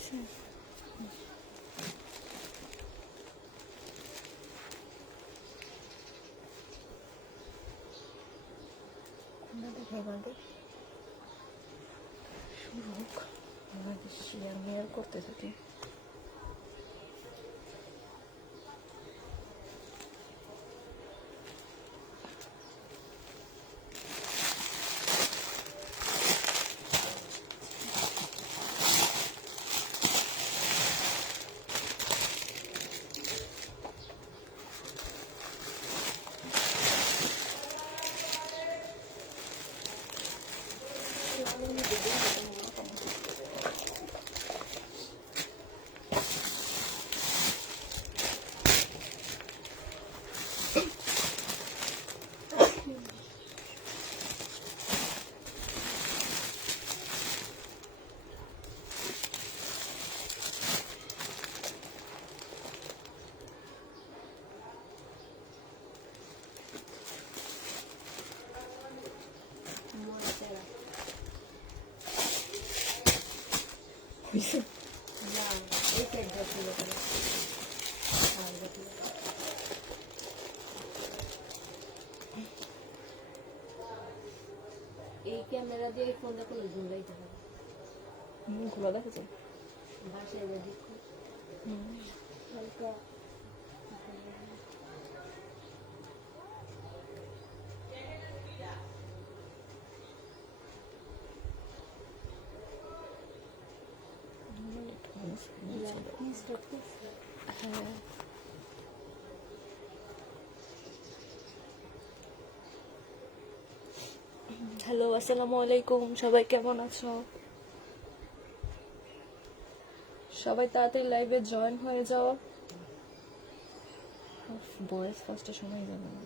হয়েছে। শুরু হোক, আমাদের শেয়ার করতে থাকি। এই ক্যামেরা দিয়ে ফোনটা করে জুম লাইতে হবে। খোলা দেখা যায় বাসায় দেখো হালকা হ্যালো, আসসালামু আলাইকুম। সবাই কেমন আছো? সবাই তাড়াতাড়ি লাইভে জয়েন হয়ে যাও। বয়েস ফার্স্টে সময় যাবে না।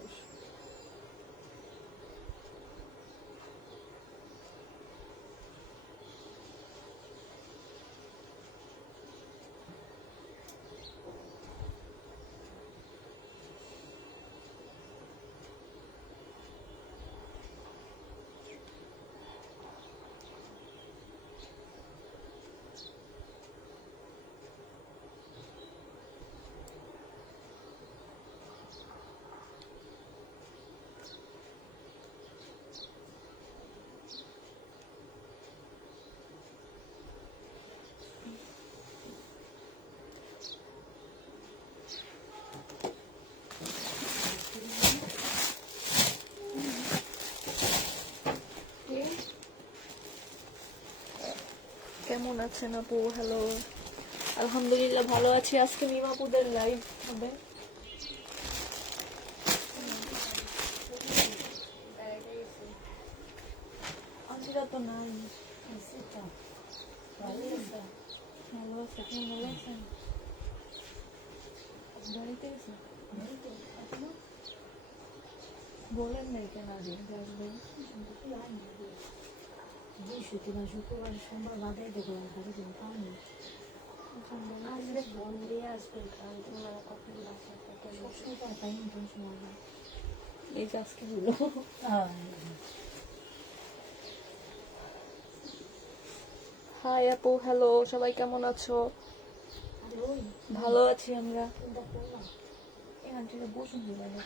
কেমন আছেন আপু? হ্যালো, আলহামদুলিল্লাহ ভালো আছি। আজকে মিমাপুদের লাইভ হবে। আজরা তো নাই। ভালো আছে, আপনি ভালো আছেন? বাড়িতে গেছে? বলেন নাই কেন আগে আসবেন? বৃহস্পতিবার শুক্রবার সোমবার বাদে দেখো ঘরে দিন পাওনি আসলে ফোন দিয়ে আসবে কারণ তোমার কখন বাসায় থেকে সবসময় পাই না তুমি সময় না এই যে আজকে হলো। হাই আপু, হ্যালো, সবাই কেমন আছো? ভালো আছি আমরা। এই আন্টিরা বসুন দিলাম না,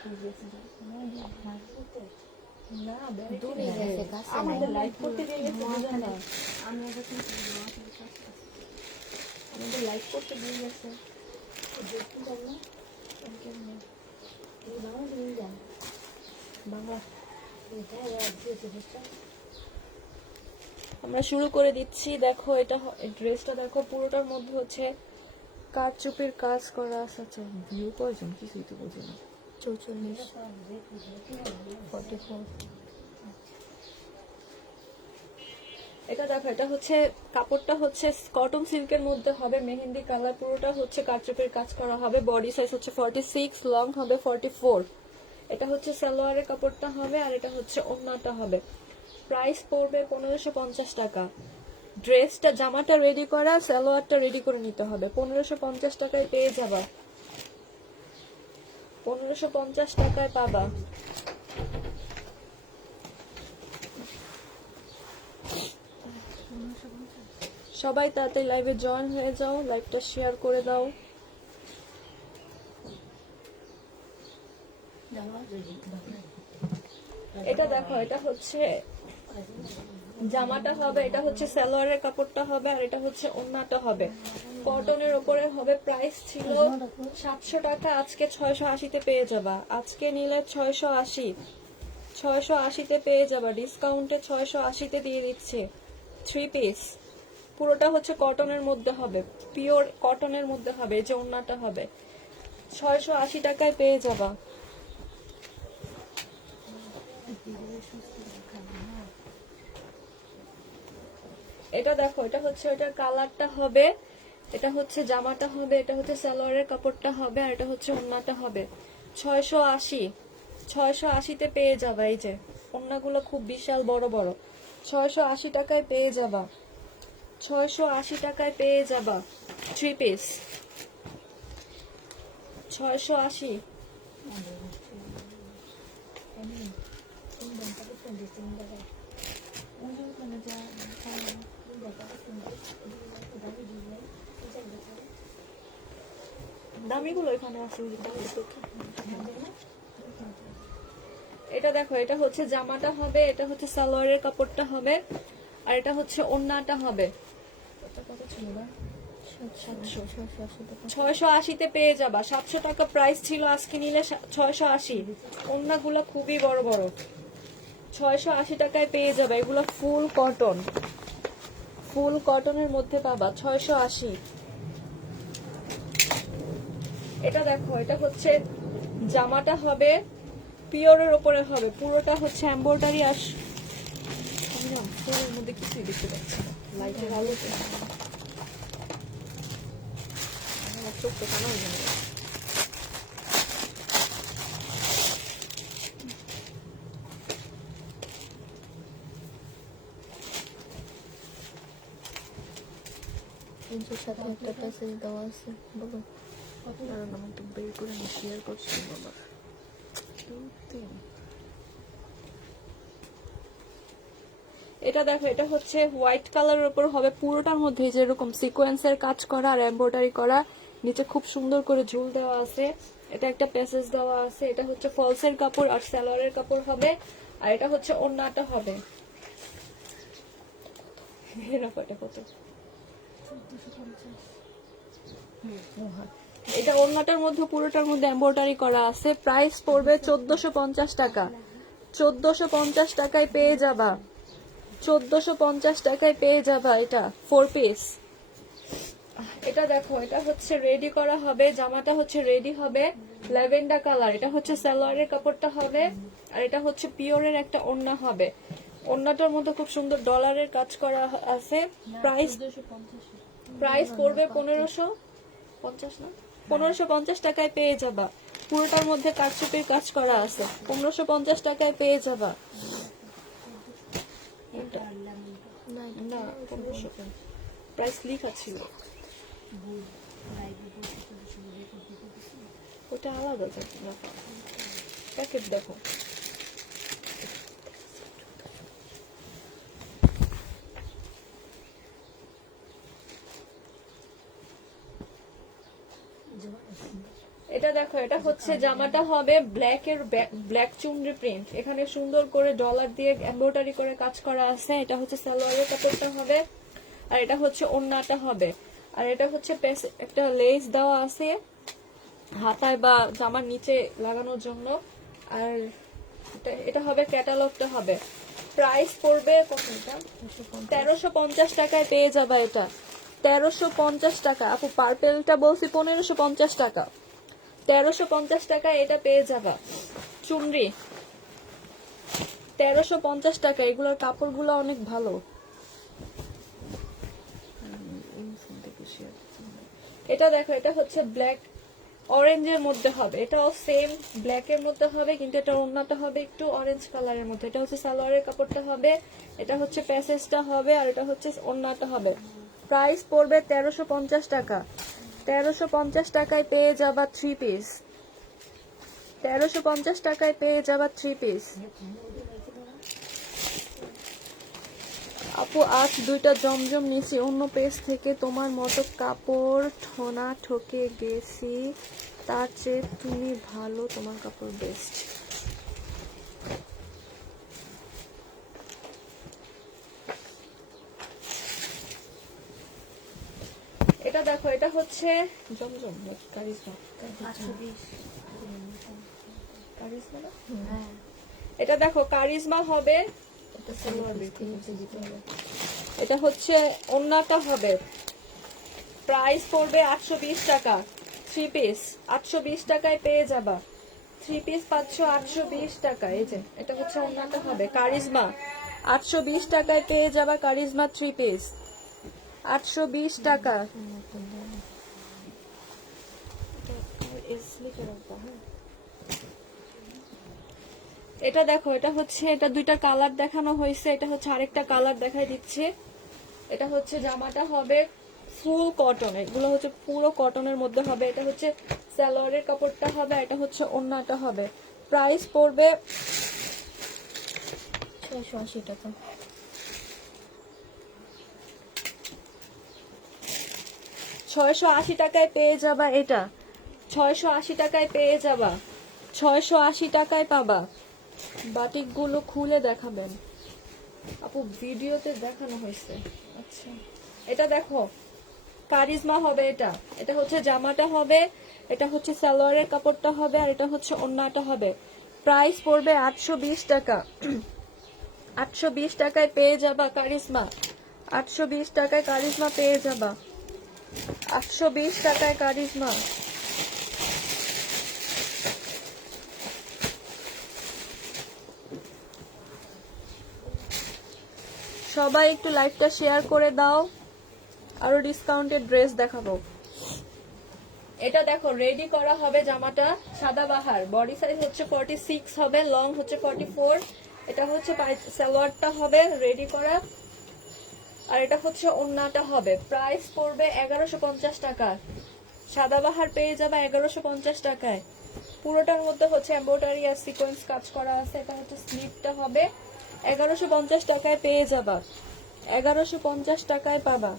দূরে গেছে কাছে আমাদের লাইভ করতে দিয়ে গেছে। আমরা যখন আমাদের লাইভ করতে দিয়ে গেছে। দেখতে পারবো কেমনে এই বাবা তুমি যান বাংলা এটা আমরা শুরু করে দিচ্ছি। দেখো এটা ড্রেসটা দেখো, পুরোটার মধ্যে হচ্ছে কারচুপির কাজ করা আছে। আচ্ছা, ভিউ কয়জন কিছুই তো বোঝে না। 44 44। এটা দেখো, এটা হচ্ছে কাপড়টা হচ্ছে কটন সিল্কের মধ্যে হবে, মেহেন্দি কালার। পুরোটা হচ্ছে কারচুপির কাজ করা হবে। বডি সাইজ হচ্ছে 46, লং হবে 44। এটা হচ্ছে সালোয়ারের কাপড়টা হবে, আর এটা হচ্ছে ওড়নাটা হবে। প্রাইস পড়বে 1550 টাকা। ড্রেসটা জামাটা রেডি করা, সালোয়ারটা রেডি করে নিতে হবে। 1550 টাকায় পেয়ে যাবা। 1550 টাকায় পাবা। সবাই তাড়াতাড়ি লাইভে জয়েন হয়ে যাও, লাইভটা শেয়ার করে দাও। এটা দেখো, এটা হচ্ছে জামাটা হবে, এটা হচ্ছে সালোয়ারের কাপড়টা হবে, আর এটা হচ্ছে ওড়নাটা হবে। কটনের উপরে হবে। প্রাইস ছিল 700 টাকা, আজকে 680-তে পেয়ে যাবা। আজকে নিলে 680, 680-তে পেয়ে যাবা। ডিসকাউন্টে 680-তে দিয়ে দিচ্ছে। 3 পিস, পুরোটা হচ্ছে কটনের মধ্যে হবে, পিওর কটনের মধ্যে হবে। এই যে ওড়নাটা হবে, 680 টাকায় পেয়ে যাবা। এটা দেখো, এটা হচ্ছে এটার কালারটা হবে, এটা হচ্ছে জামাটা হবে, এটা হচ্ছে সালোয়ারের কাপড়টা হবে, আর এটা হচ্ছে ওড়নাটা হবে। 680, 680-তে পেয়ে যাবা। এই যে ওড়নাগুলো খুব বিশাল বড় বড়। 680 টাকায় পেয়ে যাবা, 680 টাকায় পেয়ে যাবা। 3 পিস 680। দামিগুলো এখানে আছে। এটা দেখো, এটা হচ্ছে জামাটা হবে, এটা হচ্ছে সালোয়ারের কাপড়টা হবে, আর এটা হচ্ছে ওড়নাটা হবে। 680-তে পেয়ে যাবা। 700 টাকা প্রাইস ছিল, আজকে নিলে 680। ওড়নাগুলো খুবই বড় বড়। 680 টাকায় পেয়ে যাবে। এগুলো ফুল কটন, ফুল কটনের মধ্যে পাবা। 680। এটা দেখো, এটা হচ্ছে জামাটা হবে, পিওরের উপরে হবে, পুরোটা হচ্ছে এমব্রয়ডারি। আমি না ফুলের মধ্যে কিছুই দেখতে পাচ্ছি না, লাইটের আলোতে আমার চোখটা কেন হয়ে গেল। সাথে একটা প্যাসেজ দেওয়া আছে, বলো। আমি তো বের করে আমি শেয়ার করছি বাবা। এটা দেখো, এটা হচ্ছে হোয়াইট কালারের উপর হবে, পুরোটার মধ্যে যেরকম সিকোয়েন্সের কাজ করা আর এমব্রয়ডারি করা, নিচে খুব সুন্দর করে ঝুল দেওয়া আছে। এটা একটা প্যাসেজ দেওয়া আছে। এটা হচ্ছে ফলসের কাপড় আর সালোয়ারের কাপড় হবে, আর এটা হচ্ছে ওড়নাটা হবে। কত? এটা ওড়নাটার মধ্যে পুরোটার মধ্যে এমব্রয়ডারি করা আছে। প্রাইস পড়বে 1450 টাকা। 1450 টাকায় পেয়ে যাবা। 1450 টাকায় পেয়ে যাবা। এটা 4 পিস। এটা দেখো, এটা হচ্ছে রেডি করা হবে, জামাটা হচ্ছে রেডি হবে, ল্যাভেন্ডার কালার। এটা হচ্ছে সালোয়ারের কাপড়টা হবে, আর এটা হচ্ছে পিওরের একটা ওড়না হবে। ওড়নাটার মধ্যে খুব সুন্দর ডলারের কাজ করা আছে। প্রাইস পড়বে 1550 না, 1550 টাকায় পেয়ে যাবা। পুরোটার মধ্যে কারচুপির কাজ করা আছে। 1550 টাকায় পেয়ে যাবা। না, 1500 প্রাইস লেখা ছিল, ওটা আলাদা প্যাকেট দেখো। এটা দেখো, এটা হচ্ছে জামাটা হবে ব্ল্যাক চুনরি প্রিন্ট। এখানে সুন্দর করে ডলার দিয়ে এমব্রয়ডারি করে কাজ করা আছে। এটা হচ্ছে সালোয়ারের কাপড়টা হবে, আর এটা হচ্ছে ওড়নাটা হবে, আর এটা হচ্ছে একটা লেস দেওয়া আছে হাতায় বা জামার নিচে লাগানোর জন্য। আর এটা হবে ক্যাটালগটা হবে। প্রাইস পড়বে কত? এটা 1350 টাকায় পেয়ে যাবে। এটা 1350 টাকা। আপু পার্পেলটা বলছি 1550 টাকা। 1350 টাকায় এটা পেয়ে যাবা। চুনরি 1350 টাকা। এগুলোর কাপড়গুলো অনেক ভালো। এটা দেখো, এটা হচ্ছে ব্ল্যাক অরেঞ্জের মধ্যে হবে। এটাও সেম ব্ল্যাকের মধ্যে হবে, কিন্তু এটা ওড়নাটা হবে একটু অরেঞ্জ কালারের মধ্যে। এটা হচ্ছে সালোয়ারের কাপড়টা হবে, এটা হচ্ছে প্যাসেজটা হবে, আর এটা হচ্ছে ওড়নাটা হবে। প্রাইস পড়বে 1350 টাকা। 1350 টাকায় পেয়ে যাবা 3 পিস। 1350 টাকায় পেয়ে যাবা 3 পিস। আপু আজ 2টা জমজম নিছি অন্য পেজ থেকে, তোমার মতো কাপড় ঠোনা ঠকে গেছি, তার চেয়ে তুমি ভালো, তোমার কাপড় বেস্ট। এটা দেখো, এটা হচ্ছে জমজম নাকি কারিজমা? 820। কারিজমা না? হ্যাঁ এটা দেখো কারিজমা হবে, এটা সালোয়ার বের করে দিতে হবে। এটা হচ্ছে ওন্নাটা হবে, প্রাইস পড়বে 820 টাকা, 3 পিস 820 টাকায় পেয়ে যাবা। 3 পিস পাচ্ছ 820 টাকা। এই যে এটা হচ্ছে ওন্নাটা হবে কারিজমা, 820 টাকায় পেয়ে যাবা কারিজমা 3 পিস, 820 টাকা। এটা দেখো, এটা হচ্ছে, এটা 2টা কালার দেখানো হয়েছে, এটা হচ্ছে আরেকটা কালার দেখাই দিচ্ছে। এটা হচ্ছে জামাটা হবে ফুল কটন, এগুলো হচ্ছে পুরো কটনের মধ্যে হবে। এটা হচ্ছে সালোয়ারের কাপড়টা হবে, এটা হচ্ছে ওন্নাটা হবে। প্রাইস পড়বে 680 টাকা। 680 টাকায় পেয়ে যাবা। এটা 680 টাকায় পেয়ে যাবা, 680 টাকায় পাবা। বাটিকগুলো খুলে দেখাবেন আপু, ভিডিওতে দেখানো হয়েছে। আচ্ছা, এটা দেখো কারিজমা হবে, এটা এটা হচ্ছে জামাটা হবে, এটা হচ্ছে সালোয়ারের কাপড়টা হবে, আর এটা হচ্ছে ওন্নাটা হবে। প্রাইস পড়বে 820 টাকা। 820 টাকায় পেয়ে যাবা কারিজমা, 820 টাকায় কারিজমা পেয়ে যাবা, 820 টাকায় কারিজমা। সবাই একটু লাইভটা শেয়ার করে দাও, আরো ডিসকাউন্টেড ড্রেস দেখাবো। এটা দেখো রেডি করা হবে জামাটা, সাদাবাহার, বডি সাইজ হচ্ছে 46 হবে, লং হচ্ছে 44। এটা হচ্ছে সালোয়ারটা হবে রেডি করা, আর এটা হচ্ছে ওন্নাটা হবে। প্রাইস পড়বে 1150 টাকা। সাদাবাহার পেয়ে যাবে 1150 টাকায়। পুরোটার মধ্যে হচ্ছে এমব্রয়ডারি আর সিকোয়েন্স কাজ করা আছে। এটা হচ্ছে স্লিভটা হবে, 1150 টাকায় পেয়ে যাবা, 1150 টাকায় পাবা।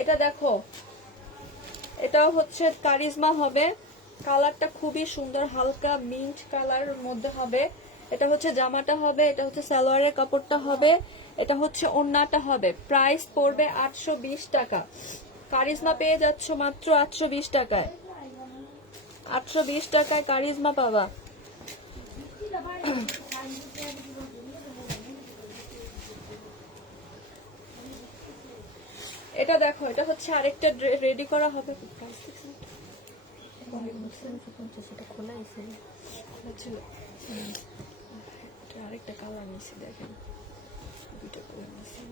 এটা দেখো, এটাও হচ্ছে কারিজমা হবে, কালারটা খুবই সুন্দর, হালকা মিন্ট কালারের মধ্যে হবে। এটা হচ্ছে জামাটা হবে, এটা হচ্ছে সালোয়ারের কাপড়টা হবে, এটা হচ্ছে ওন্নাটা হবে। প্রাইস পড়বে 820 টাকা। কারিজমা পেয়ে যাচ্ছ মাত্র 820 টাকায়, 820 টাকায় কারিজমা পাবা। এটা দেখো, এটা হচ্ছে আরেকটা রেডি করা হবে। সেটা খোলা আছে। আরেকটা কালার নিচ্ছি, দেখেন 2টা কালার নিচ্ছি।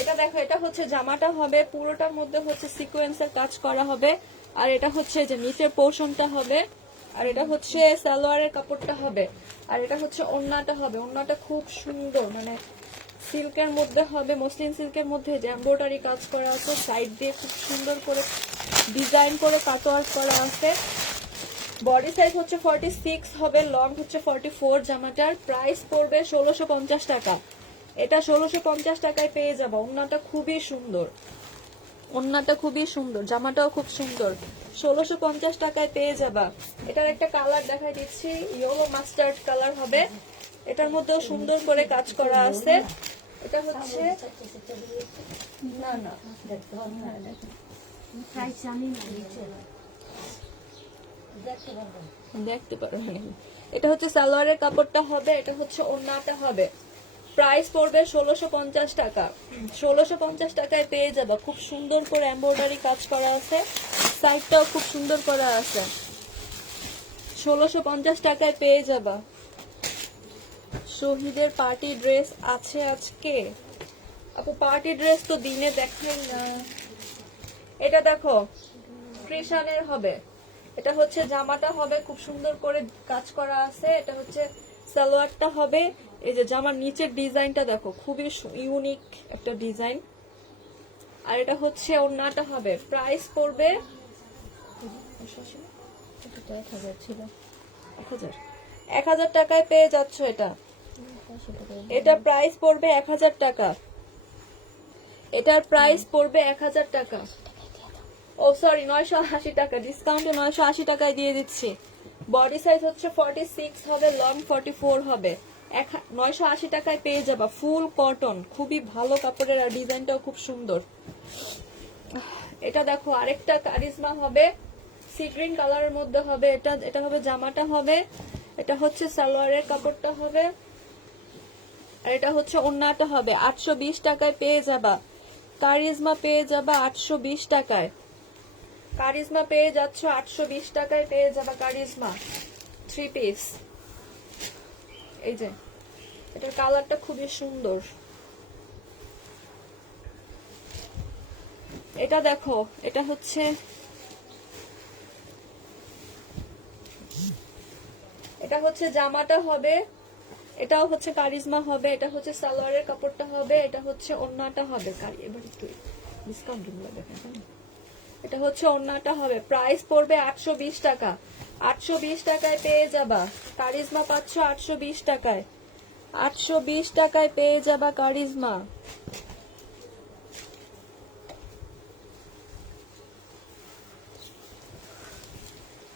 এটা দেখো, এটা হচ্ছে জামাটা হবে, পুরোটার মধ্যে হচ্ছে সিকোয়েন্সের কাজ করা হবে, আর এটা হচ্ছে যে নিচের পোর্শনটা হবে, আর এটা হচ্ছে সালোয়ারের কাপড়টা হবে, আর এটা হচ্ছে ওন্নাটা হবে। ওন্নাটা খুব সুন্দর, মানে সিল্কের মধ্যে হবে, মসলিন সিল্কের মধ্যে যে এমব্রয়ডারি কাজ করা আছে, সাইড দিয়ে খুব সুন্দর করে ডিজাইন করে কাটওয়ার্ক করা আছে। বডি সাইজ হচ্ছে 46 হবে, লং হচ্ছে 44। জামাটার প্রাইস পড়বে 1650 টাকা। এটা 1650 টাকায় পেয়ে যাবো। ওন্নাটা খুবই সুন্দর, ওন্নাটা খুবই সুন্দর, জামাটাও খুব সুন্দর, 1650 টাকায় পেয়ে যাবা। এটার একটা কালার দেখাই দিচ্ছি, ইয়েলো মাস্টার্ড কালার হবে, এটার মধ্যেও সুন্দর করে কাজ করা আছে। এটা হচ্ছে না না প্রাইস জানি না নিচে দেখতে পারবেন। এটা হচ্ছে সালোয়ারের কাপড়টা হবে, এটা হচ্ছে ওন্নাটা হবে। প্রাইস পড়বে 1650 টাকা। 1650 টাকায় পেয়ে যাবা। খুব সুন্দর করে এমব্রয়ডারি কাজ করা আছে, সাইডটাও খুব সুন্দর করা আছে। 1650 টাকায় পেয়ে যাবা। শহীদের পার্টি ড্রেস আছে আজকে? আপু পার্টি ড্রেস তো দিনে দেখাই না। এটা দেখো কৃষানের হবে, এটা হচ্ছে জামাটা হবে, খুব সুন্দর করে কাজ করা আছে। এটা হচ্ছে সালোয়ারটা হবে। এই যে জামার নিচের ডিজাইনটা দেখো, খুবই ইউনিক একটা ডিজাইন। আর এটা হচ্ছে ওড়নাটা হবে, প্রাইস পড়বে 1000 ছিল 1000। 1000 টাকায় পেয়ে যাচ্ছ এটা। এটা প্রাইস পড়বে 1000 টাকা। এটার প্রাইস পড়বে 1000 টাকা। ও সরি, 980 টাকা, ডিসকাউন্টে 980 টাকায় দিয়ে দিচ্ছি। বডি সাইজ হচ্ছে 46 হবে, লং 44 হবে। 980 টাকায় পেয়ে যাবা, ফুল কটন, খুবই ভালো কাপড়ের, আর ডিজাইনটাও খুব সুন্দর। এটা দেখো আরেকটা কারিজমা হবে, সি গ্রিন কালারের মধ্যে হবে। এটা হবে জামাটা হবে, এটা হচ্ছে সালোয়ারের কাপড়টা হবে, আর এটা হচ্ছে ওড়নাটা হবে। 820 টাকায় পেয়ে যাবা কারিজমা, পেয়ে যাবা 820 টাকায়। কারিজমা পেয়ে যাচ্ছ 820 টাকায়, পেয়ে যাবা কারিজমা 3 পিস। এই যে এটার কালারটা খুবই সুন্দর। এটা দেখো, এটা হচ্ছে জামাটা হবে, এটাও হচ্ছে কারিজমা হবে, এটা হচ্ছে সালোয়ারের কাপড়টা হবে, এটা হচ্ছে ওড়নাটা হবে। এবার একটু ডিসকাউন্ট দেখেন, এটা হচ্ছে ওড়নাটা হবে। প্রাইস পড়বে 820 টাকা। 820 টাকায় পেয়ে যাবা কারিজমা, পাচ্ছ 820 টাকায়। 820 টাকায় পেয়ে যাবা কারিজমা।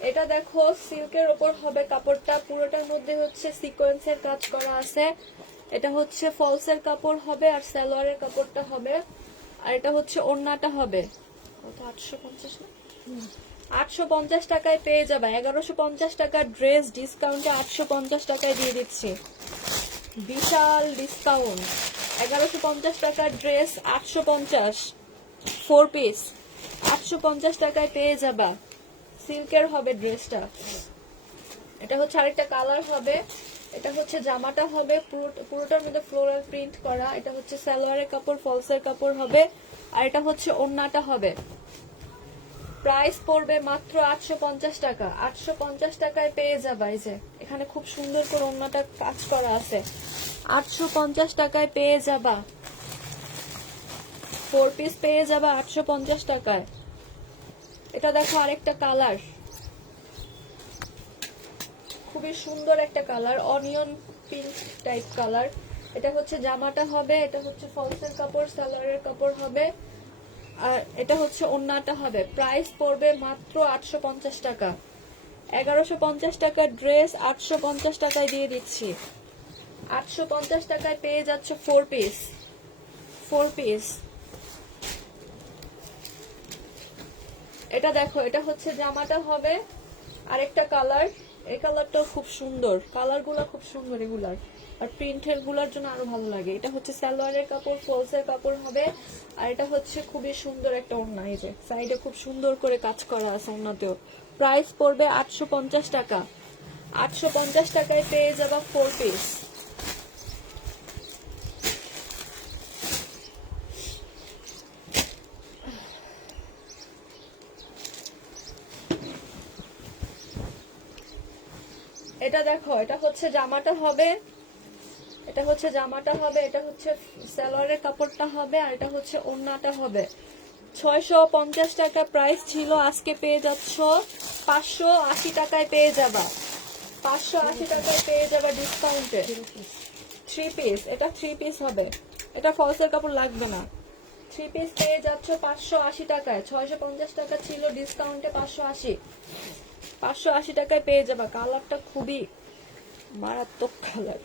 এটা দেখো সিল্কের ওপর হবে কাপড়টা, পুরোটার মধ্যে হচ্ছে সিকোয়েন্সের কাজ করা আছে। এটা হচ্ছে ফলসের কাপড় হবে, আর সালোয়ারের কাপড়টা হবে, আর এটা হচ্ছে ওড়নাটা হবে। 850 না, 850 টাকায় পেয়ে যাবে। 1150 টাকার ড্রেস ডিসকাউন্টে 850 টাকায় দিয়ে দিচ্ছি, বিশাল ডিসকাউন্ট। 1150 টাকার ড্রেস 850, 4 পিস 850 টাকায় পেয়ে যাবা। সিল্কের হবে ড্রেসটা। এটা হচ্ছে আরেকটা কালার হবে, এটা হচ্ছে জামাটা হবে, পুরোটার মধ্যে ফ্লোরাল প্রিন্ট করা। এটা হচ্ছে সালোয়ারের কাপড়, ফলসের কাপড় হবে, আর এটা হচ্ছে ওড়নাটা হবে। প্রাইস পড়বে মাত্র 850 টাকা। 850 টাকায় পেয়ে যাবা। এই যে এখানে খুব সুন্দর করে ওড়নাটা কাজ করা আছে, 850 টাকায় পেয়ে যাবা। 4 পিস পেয়ে যাবা 850 টাকায়। এটা দেখো আরেকটা কালার, খুবই সুন্দর একটা colour, onion pink type colour. এটা হচ্ছে জামাটা হবে, এটা হচ্ছে ফলসের কাপড়, সালোয়ারের কাপড় হবে, আর এটা হচ্ছে ওড়নাটা হবে। প্রাইস পড়বে মাত্র 850 টাকা। 1150 টাকার ড্রেস 850 টাকায় দিয়ে দিচ্ছি। 850 টাকায় পেয়ে যাচ্ছে 4 পিস। 4 পিস। এটা দেখো, এটা হচ্ছে জামাটা হবে, আরেকটা কালার। এই কালারটাও খুব সুন্দর, কালারগুলো খুব সুন্দর এগুলার, আর প্রিন্টের গুলার জন্য আরো ভালো লাগে। এটা হচ্ছে সালোয়ারের কাপড়, ফলসের কাপড় হবে, আর এটা হচ্ছে খুবই সুন্দর একটা ওড়না। এই যে সাইডে খুব সুন্দর করে কাজ করা আছে ওড়নাতেও। প্রাইস পড়বে 850 টাকা। 850 টাকায় পেয়ে যাবা 4 পিস। এটা দেখো, এটা হচ্ছে জামাটা হবে, এটা হচ্ছে জামাটা হবে, এটা হচ্ছে সালোয়ারের কাপড়টা হবে, আর এটা হচ্ছে ওড়নাটা হবে। 650 টাকা প্রাইস ছিল, আজকে পেয়ে যাচ্ছ 580 টাকায় পেয়ে যাবা। 580 টাকায় পেয়ে যাবা ডিসকাউন্টে। 3 পিস, এটা 3 পিস হবে, এটা ফলসের কাপড় লাগবে না। 3 পিস পেয়ে যাচ্ছ 580 টাকায়। 650 টাকা ছিল, ডিসকাউন্টে 580। 580 টাকায় পেয়ে যাবা। কালারটা খুবই মারাত্মক কালার।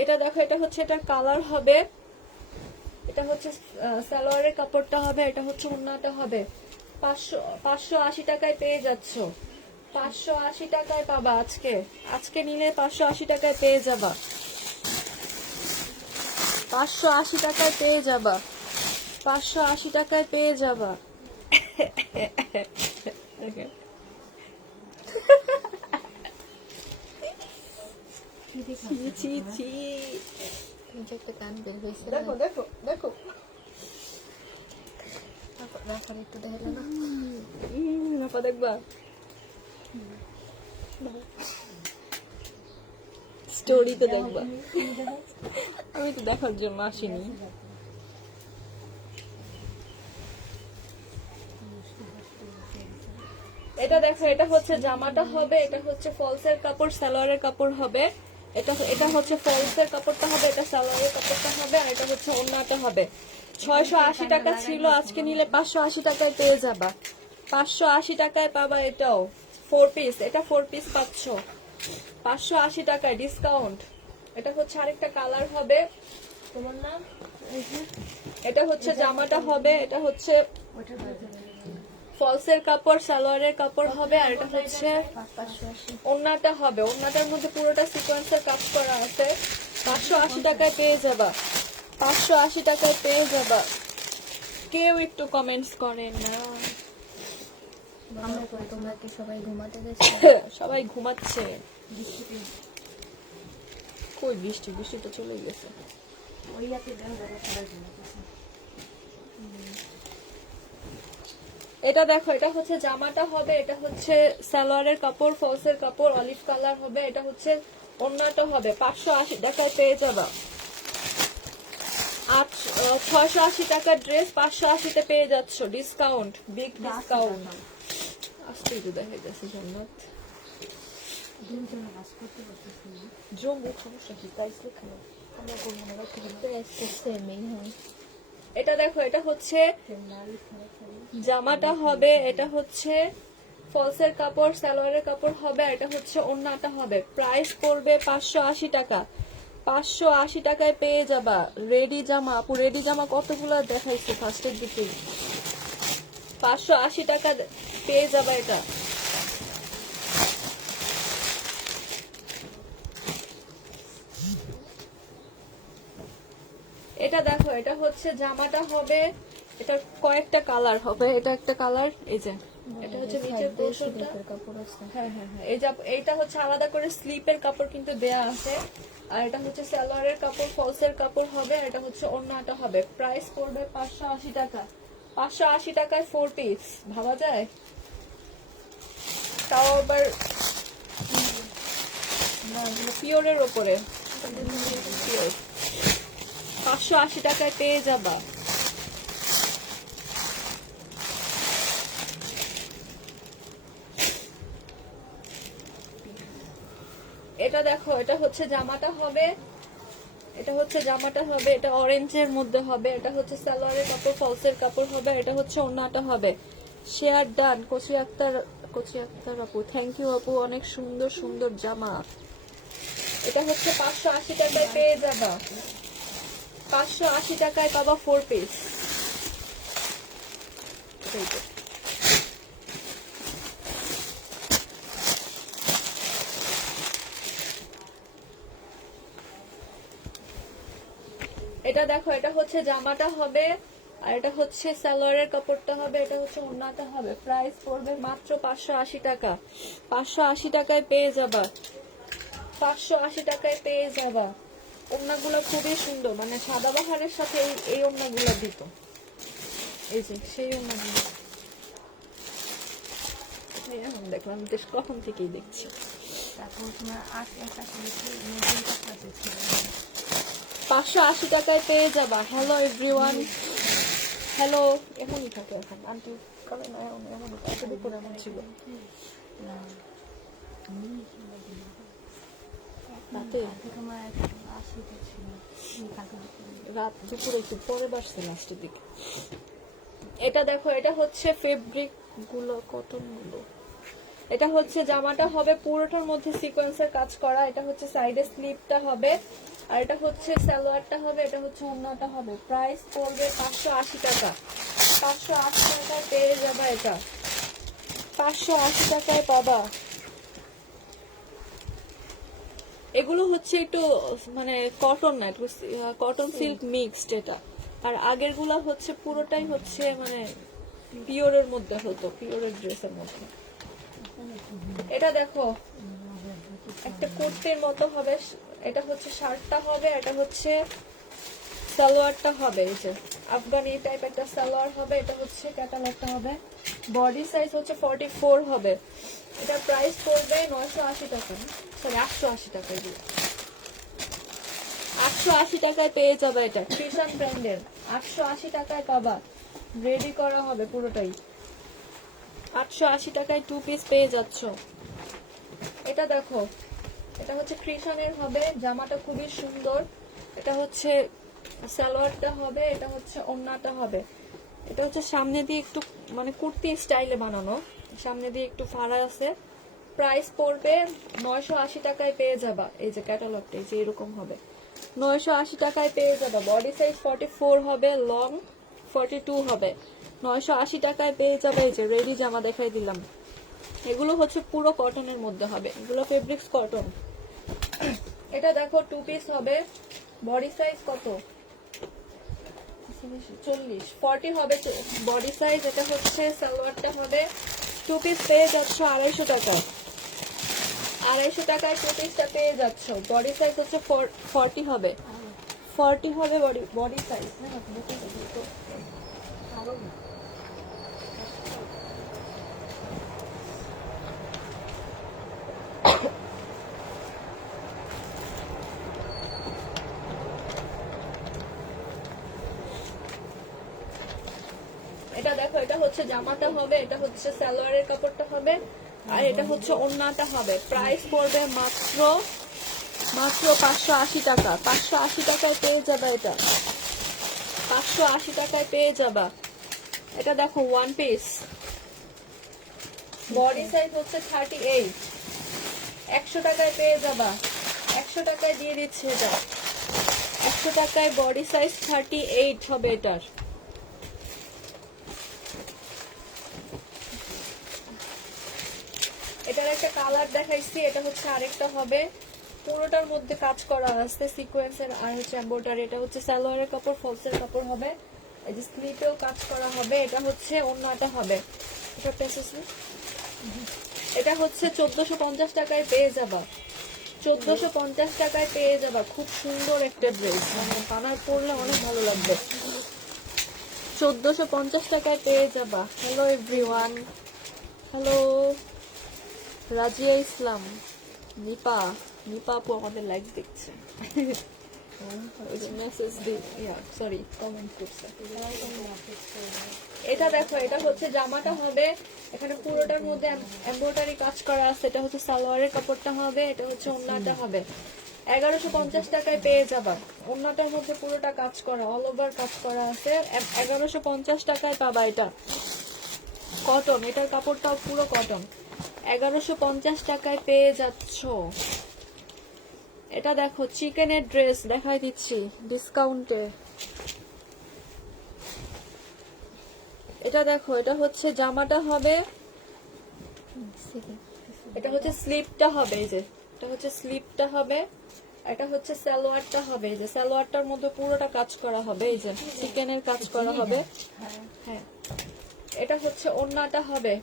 এটা দেখো, এটা হচ্ছে এটার কালার হবে, এটা হচ্ছে সালোয়ারের কাপড়টা হবে, এটা হচ্ছে ওড়নাটা হবে। 580 টাকায় পেয়ে যাচ্ছ। 580 টাকায় পাবা আজকে। আজকে নিলে 580 টাকায় পেয়ে যাবা। 580 টাকায় পেয়ে যাবা। 580 টাকায় পেয়ে যাবা। ছি ছি, একটা গান বের হয়েছে, দেখো দেখো দেখো, রাখার একটু দেখালে না। আপা দেখবা স্টোরি তো দেখবা, আমি তো দেখার জন্য আসিনি। এটা দেখো, এটা হচ্ছে জামাটা হবে, এটা হচ্ছে ফলসের কাপড়, সালোয়ারের কাপড় হবে। এটা এটা হচ্ছে ফলসের কাপড়টা হবে, এটা সালোয়ারের কাপড়টা হবে, আর এটা হচ্ছে ওড়নাটা হবে। 680 টাকা ছিল, আজকে নিলে 580 টাকায় পেয়ে যাবা। 580 টাকায় পাবা এটাও 4 পিস, এটা 4 পিস পাচ্ছ 580 টাকায় ডিসকাউন্ট। এটা হচ্ছে আরেকটা কালার হবে, তোমার না, এটা হচ্ছে জামাটা হবে, এটা হচ্ছে ফলসের কাপড়, সালোয়ারের কাপড় হবে, আর এটা হচ্ছে 580 ওড়নাটা হবে। ওড়নাটার মধ্যে পুরোটা সিকোয়েন্সের কাজ করা আছে। 580 টাকায় পেয়ে যাবা, 580 টাকায় পেয়ে যাবা। কেউ একটু কমেন্টস করেন না। আমরা কই, তোমরা কি সবাই ঘুমাতে গেছো? সবাই ঘুমাচ্ছে। কই বৃষ্টি, বৃষ্টি তো চলে গেছে। ওই রাতে দেন যারা সবাই ঘুমাতেছে। এটা দেখো, এটা হচ্ছে জামাটা হবে, এটা হচ্ছে সালোয়ারের কাপড়, ফলসের কাপড়, অলিভ কালার হবে, এটা হচ্ছে ওড়নাটা হবে। 580 টাকায় পেয়ে যাবা। 680 টাকার ড্রেস 580 তে পেয়ে যাচ্ছ, ডিসকাউন্ট, বিগ ডিসকাউন্ট। আজকে তো দেখা গেছে জান্নাত দিন জন্য কাজ করতে পারতেছি না। জম্মু, সমস্যা কি, প্রাইস লেখানো আমরা করবো না, রাখতে হবে। প্রাইসটা সেমই হয়। এটা দেখো, এটা হচ্ছে লাল খারাপ জামাটা হবে, এটা হচ্ছে ফলসের কাপড়, সালোয়ারের কাপড় হবে, আর এটা হচ্ছে ওড়নাটা হবে। প্রাইস পড়বে 580 টাকা। 580 টাকায় পেয়ে যাবা রেডি জামা। আপু রেডি জামা কতগুলো দেখাইছে ফার্স্টের দিকে। 580 টাকা পেয়ে যাবা এটা। এটা দেখো, এটা হচ্ছে জামাটা হবে, এটা কয়েকটা কালার হবে, এটা একটা কালার, এই যে এটা হচ্ছে নিচের পোর্শনটা। কাপড় আছে। হ্যাঁ হ্যাঁ হ্যাঁ, এইটা হচ্ছে আলাদা করে স্লিপের কাপড় কিন্তু দেয়া আছে। আর এটা হচ্ছে সালোয়ারের কাপড়, ফলসের কাপড় হবে, আর এটা হচ্ছে ওড়নাটা হবে। প্রাইস পড়বে 580 টাকা। 580 টাকায় 4 পিস, ভাবা যায়? তাও আবার পিওরের ওপরে, পিওর। 580 টাকায় পেয়ে যাবা। এটা দেখো, এটা হচ্ছে জামাটা হবে, এটা হচ্ছে জামাটা হবে, এটা অরেঞ্জের মধ্যে হবে, এটা হচ্ছে সালোয়ারের কাপড়, ফলসের কাপড় হবে, এটা হচ্ছে ওড়নাটা হবে। শেয়ার ডান, কচি আক্তার আপু, থ্যাংক ইউ আপু, অনেক সুন্দর সুন্দর জামা। এটা হচ্ছে 580 টাকায় পেয়ে যাবা। 580 টাকায় পাবা 4 পিস। এটা দেখো, এটা হচ্ছে জামাটা হবে, আর এটা হচ্ছে সালোয়ারের কাপড়টা হবে, এটা হচ্ছে ওড়নাটা হবে। প্রাইস পড়বে মাত্র 580 টাকা। 580 টাকায় পেয়ে যাবা। 580 টাকায় পেয়ে যাবা। ওড়নাগুলো খুবই সুন্দর, মানে সাদাবাহারের সাথে এই ওড়নাগুলো দিত। এই যে সেই ওড়নাগুলো, এই এখন দেখলাম, বেশ কখন থেকেই দেখছি। তারপর তোমার একটা নতুন কাপড় আছে। 580 টাকায় পেয়ে যাবা। Hello everyone, hello. এমনই থাকে এখন, আন্টি করে না, এমন এত দুপুর এমন ছিল রাতে, তোমার 80 ছিল রাত দুপুরে একটু পরে বাসছে লাস্টের দিকে। এটা দেখো, এটা হচ্ছে ফেব্রিক গুলো, কটন গুলো। এটা হচ্ছে জামাটা হবে, পুরোটার মধ্যে সিকোয়েন্সের কাজ করা, এটা হচ্ছে সাইডে স্লিপটা হবে, আর এটা হচ্ছে সালোয়ারটা হবে, এটা হচ্ছে ওড়নাটা হবে। প্রাইস পড়বে 580 টাকা। 580 টাকায় পেয়ে যাবা এটা। 580 টাকায় পাবা। এগুলো হচ্ছে একটু মানে কটন না, একটু কটন সিল্ক মিক্সড এটা। আর আগের গুলা হচ্ছে পুরোটাই হচ্ছে মানে পিওরের মধ্যে হতো, পিওরের ড্রেসের মধ্যে। এটা দেখো, একটা কুর্তির মতো হবে, এটা হচ্ছে শার্টটা হবে, এটা হচ্ছে সালোয়ারটা হবে। এই যে আফগানি টাইপ একটা সালোয়ার হবে, এটা হচ্ছে ক্যাটালগটা হবে। বডি সাইজ হচ্ছে 44 হবে। এটা প্রাইস পড়বে 980 টাকা, সরি 880 টাকা। এগুলো 880 টাকায় পেয়ে যাবে এটা, কৃষাণ ব্র্যান্ডের। 880 টাকায় পাবা, রেডি করা হবে পুরোটাই। 880 টাকায় 2 পিস পেয়ে যাচ্ছ। এটা দেখো, এটা হচ্ছে কৃষণের হবে, জামাটা খুবই সুন্দর। এটা হচ্ছে সালোয়ারটা হবে, এটা হচ্ছে ওড়নাটা হবে। এটা হচ্ছে সামনে দিয়ে একটু মানে কুর্তি স্টাইলে বানানো, সামনে দিয়ে একটু ফাড়া আছে। প্রাইস পড়বে 980 টাকায় পেয়ে যাবা। এই যে ক্যাটালগটা এই যে এরকম হবে, 980 টাকায় পেয়ে যাবা। বডি সাইজ 44 হবে, লং 42 হবে। 980 টাকায় পেয়ে যাবে। এই যে রেডি জামা দেখাই দিলাম, এগুলো হচ্ছে পুরো কটনের মধ্যে হবে, এগুলো ফেব্রিক্স কটন। এটা দেখো 2 পিস হবে, বডি সাইজ কত 40 40 হবে বডি সাইজ। এটা হচ্ছে সালোয়ারটা হবে, 2 পিস পেয়ে যাচ্ছ 250 টাকায়। 250 টাকায় 2 পিসটা পেয়ে যাচ্ছ। বডি সাইজ হচ্ছে 40 হবে, 40 হবে বডি সাইজ। আরো এটা দেখো, এটা হচ্ছে জামাটা হবে, এটা হচ্ছে সালোয়ারের কাপড়টা হবে, আর এটা হচ্ছে ওড়নাটা হবে। প্রাইস পড়বে মাত্র 580 টাকা। 580 টাকায় পেয়ে যাবে এটা, 580 টাকায় পেয়ে যাবা। এটা দেখো ওয়ান পিস, বডি সাইজ হচ্ছে 38, 100 টাকায় পেয়ে যাবা। 100 টাকায় দিয়ে দিচ্ছে এটা, 100 টাকায় বডি সাইজ 38 হবে এটার। এটার একটা কালার দেখাইছি, এটা হচ্ছে আরেকটা হবে। পুরোটার মধ্যে কাজ করা আছে সিকোয়েন্সের আর হচ্ছে এমব্রয়ডারি। এটা হচ্ছে সালোয়ারের কাপড়, ফলসের কাপড় হবে। এই যে স্লিপেও কাজ করা হবে। এটা হচ্ছে ওড়নাটা হবে। এটা প্রাইস এটা হচ্ছে 1450 টাকায় পেয়ে যাবা। 1450 টাকায় পেয়ে যাবা। খুব সুন্দর একটা ড্রেস, মানে বানার পরলে অনেক ভালো লাগবে। 1450 টাকায় পেয়ে যাবা। হ্যালো এভরিওয়ান, হ্যালো রাজিয়া ইসলাম, নিপা আপু আমাদের লাইভ দেখছে। মেসেজ দি সরি কমেন্ট করছে। এটা দেখো, এটা হচ্ছে জামাটা হবে, এখানে পুরোটার মধ্যে এমব্রয়ডারি কাজ করা আছে। এটা হচ্ছে সালোয়ারের কাপড়টা হবে, এটা হচ্ছে ওড়নাটা হবে। 1150 টাকায় পেয়ে যাবা। ওড়নাটার মধ্যে পুরোটা কাজ করা, অল ওভার কাজ করা আছে। 1150 টাকায় পাবা এটা। কটন, এটার কাপড়টাও পুরো কটন। 1150 টাকায় পেয়ে যাচ্ছ। এটা দেখো চিকেনের ড্রেস দেখাই দিচ্ছি ডিসকাউন্টে। এটা দেখো, এটা হচ্ছে জামাটা হবে, এটা হচ্ছে স্লিপটা হবে। এই যে এটা হচ্ছে স্লিপটা হবে, এটা হচ্ছে সালোয়ারটা হবে। এই যে সালোয়ারটার মধ্যে পুরোটা কাজ করা হবে, এই যে চিকেনের কাজ করা হবে। হ্যাঁ, এটা হচ্ছে ওড়নাটা হবে।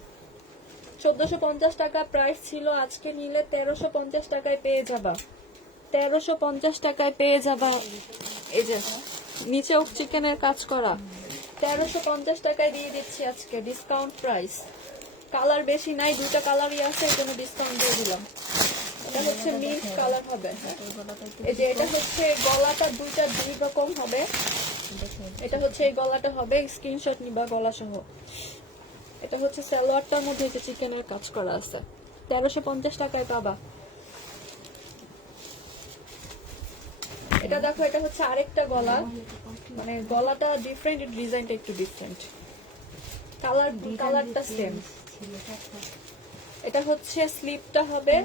1450 টাকা প্রাইস ছিল, আজকে নিলে 1350 টাকায় পেয়ে যাবা। 1350 টাকায় পেয়ে যাবা। এই যে নিচেও চিকেনের কাজ করা, 1350 টাকায় দিয়ে দিচ্ছি আজকে ডিসকাউন্ট প্রাইস। কালার বেশি নাই, দুটা কালারই আছে, এই জন্য ডিসকাউন্ট দিয়ে দিলাম। এটা হচ্ছে মিন্ট কালার হবে। এই যে এটা হচ্ছে গলাটা দুই রকম হবে। এটা হচ্ছে এই গলাটা হবে, স্ক্রিনশট নিবা গলা সহ। এটা হচ্ছে সালোয়ারটার মধ্যে যে চিকেনের কাজ করা আছে, 1350 টাকায় পাবা। এটা দেখো, এটা হচ্ছে আরেকটা গলা, মানে গলাটা ডিফারেন্ট, ডিজাইনটা একটু ডিফারেন্ট, কালারটা সেম। এটা হচ্ছে স্লিপটা হবে,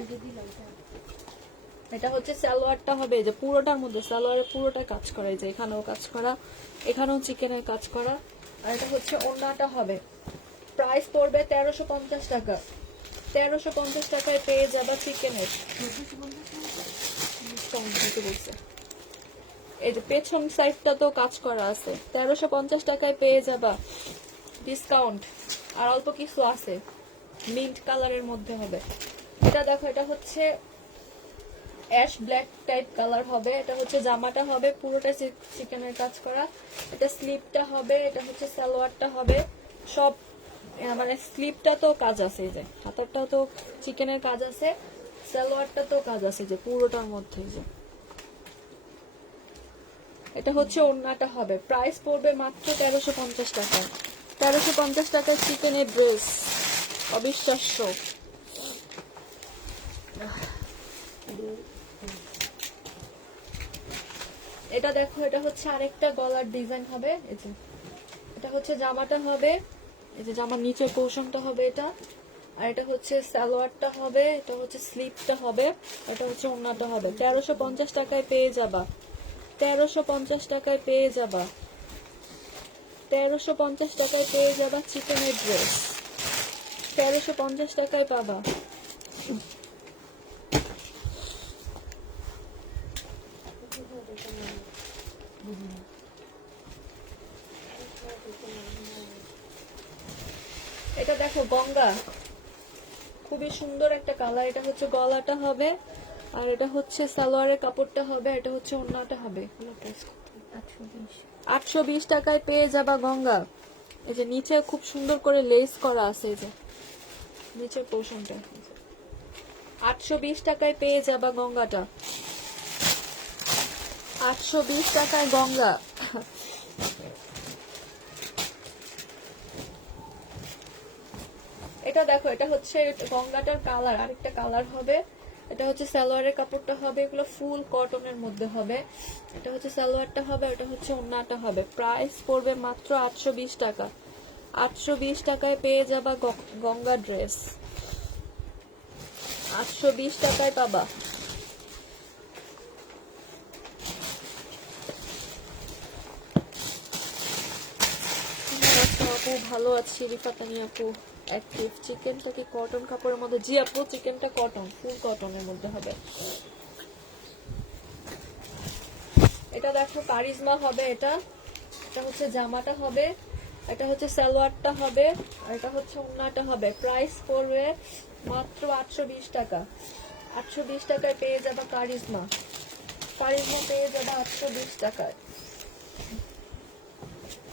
এটা হচ্ছে সালোয়ারটা হবে। যে পুরোটার মধ্যে সালোয়ারের পুরোটা কাজ করা, এই যে এখানেও কাজ করা, এখানেও চিকেনের কাজ করা। আর এটা হচ্ছে ওড়নাটা হবে। প্রাইস পড়বে 1350 টাকা। 1350 টাকায় পেয়ে যাবা চিকেনের। এই যে পেছন সাইডটা তো কাজ করা আছে, 1350 টাকায় পেয়ে যাবা ডিসকাউন্ট। আর অল্প কিছু আছে, মিন্ট কালারের মধ্যে হবে। এটা দেখো, এটা হচ্ছে অ্যাশ ব্ল্যাক টাইপ কালার হবে। এটা হচ্ছে জামাটা হবে, পুরোটা চিকেনের কাজ করা। এটা স্লিপটা হবে, এটা হচ্ছে সালোয়ারটা হবে। সব মানে স্লিপটা তো কাজ আছে, এই যে হাতারটা তো চিকেনের কাজ আছে, সালোয়ারটা তো কাজ আছে, যে পুরোটার মধ্যে। যে এটা হচ্ছে ওড়নাটা হবে। প্রাইস পড়বে মাত্র 1350 টাকা। 1350 টাকায় চিকেনের ড্রেস। অবিশ্বাস্য। এটা দেখো, এটা হচ্ছে আরেকটা গলার ডিজাইন হবে। এই যে এটা হচ্ছে জামাটা হবে, এই যে জামার নিচের পোর্শনটা হবে এটা, আর এটা হচ্ছে সালোয়ারটা হবে, এটা হচ্ছে স্লিপটা হবে, এটা হচ্ছে ওড়নাটা হবে। 1350 টাকায় পেয়ে যাবা, 1350 টাকায় পেয়ে যাবা, 1350 টাকায় পেয়ে যাবা চিকেনের ড্রেস, 1350 টাকায় পাবা। এটা দেখো গঙ্গা, খুবই সুন্দর একটা কালার। এটা হচ্ছে গলাটা হবে, আর এটা হচ্ছে সালোয়ারের কাপড়টা হবে, এটা হচ্ছে ওড়নাটা হবে। 820 টাকায় পেয়ে যাবা গঙ্গা। এই যে নিচে খুব সুন্দর করে লেস করা আছে, এই যে নিচের পোর্শনটা। 820 টাকায় পেয়ে যাবা গঙ্গাটা, 820 টাকায় গঙ্গা। এটা দেখো, এটা হচ্ছে গঙ্গাটার কালার, আরেকটা কালার হবে। এটা হচ্ছে সালোয়ারের কাপড়টা হবে, এগুলো ফুল কটনের মধ্যে হবে। এটা হচ্ছে সালোয়ারটা হবে, এটা হচ্ছে ওড়নাটা হবে। প্রাইস পড়বে মাত্র 820 টাকা। 820 টাকায় পেয়ে যাবা গঙ্গা ড্রেস, 820 টাকায় পাবা। আপু ভালো আছি, রিফাতানি আপু অ্যাক্টিভ। চিকেনটা কি কটন কাপড়ের মধ্যে? জি আপু, চিকেনটা কটন, ফুল কটনের মধ্যে হবে। এটা দেখো কারিজমা হবে, এটা এটা হচ্ছে জামাটা হবে, এটা হচ্ছে সালোয়ারটা হবে, আর এটা হচ্ছে ওড়নাটা হবে। প্রাইস পড়বে মাত্র 820 টাকা। 820 টাকায় পেয়ে যাবা কারিজমা, কারিজমা পেয়ে যাবা 820 টাকায়।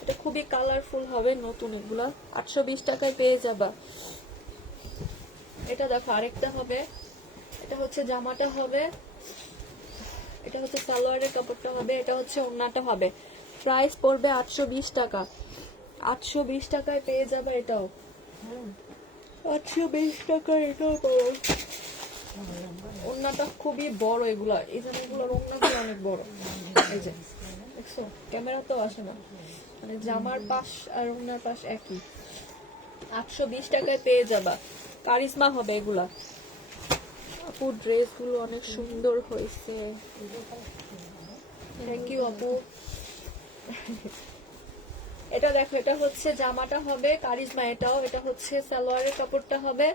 এটা খুবই কালারফুল হবে, নতুন এগুলা। 820 টাকায় পেয়ে যাবা। এটা দেখো আরেকটা হবে, এটা হচ্ছে জামাটা হবে, এটা হচ্ছে সালোয়ারের কাপড়টা হবে, এটা হচ্ছে ওড়নাটা হবে। প্রাইস পড়বে 820 টাকা। 820 টাকায় পেয়ে যাবে এটাও, 820 টাকায় এটাও পাবো। ওড়নাটা খুবই বড় এগুলা, এই জন্য এগুলোর ওড়নাগুলো অনেক বড়। এই যে দেখছো, ক্যামেরা তো আসে না, মানে জামার পাশ আর ওড়নার পাশ একই। 820 টাকায় পেয়ে যাবা, কারিজমা হবে এগুলা। আপু ড্রেসগুলো অনেক সুন্দর হয়েছে, থ্যাংক ইউ আপু। এটা দেখো, এটা হচ্ছে জামাটা হবে কারিজমা, এটাও। এটা হচ্ছে সালোয়ারের কাপড়টা হবে,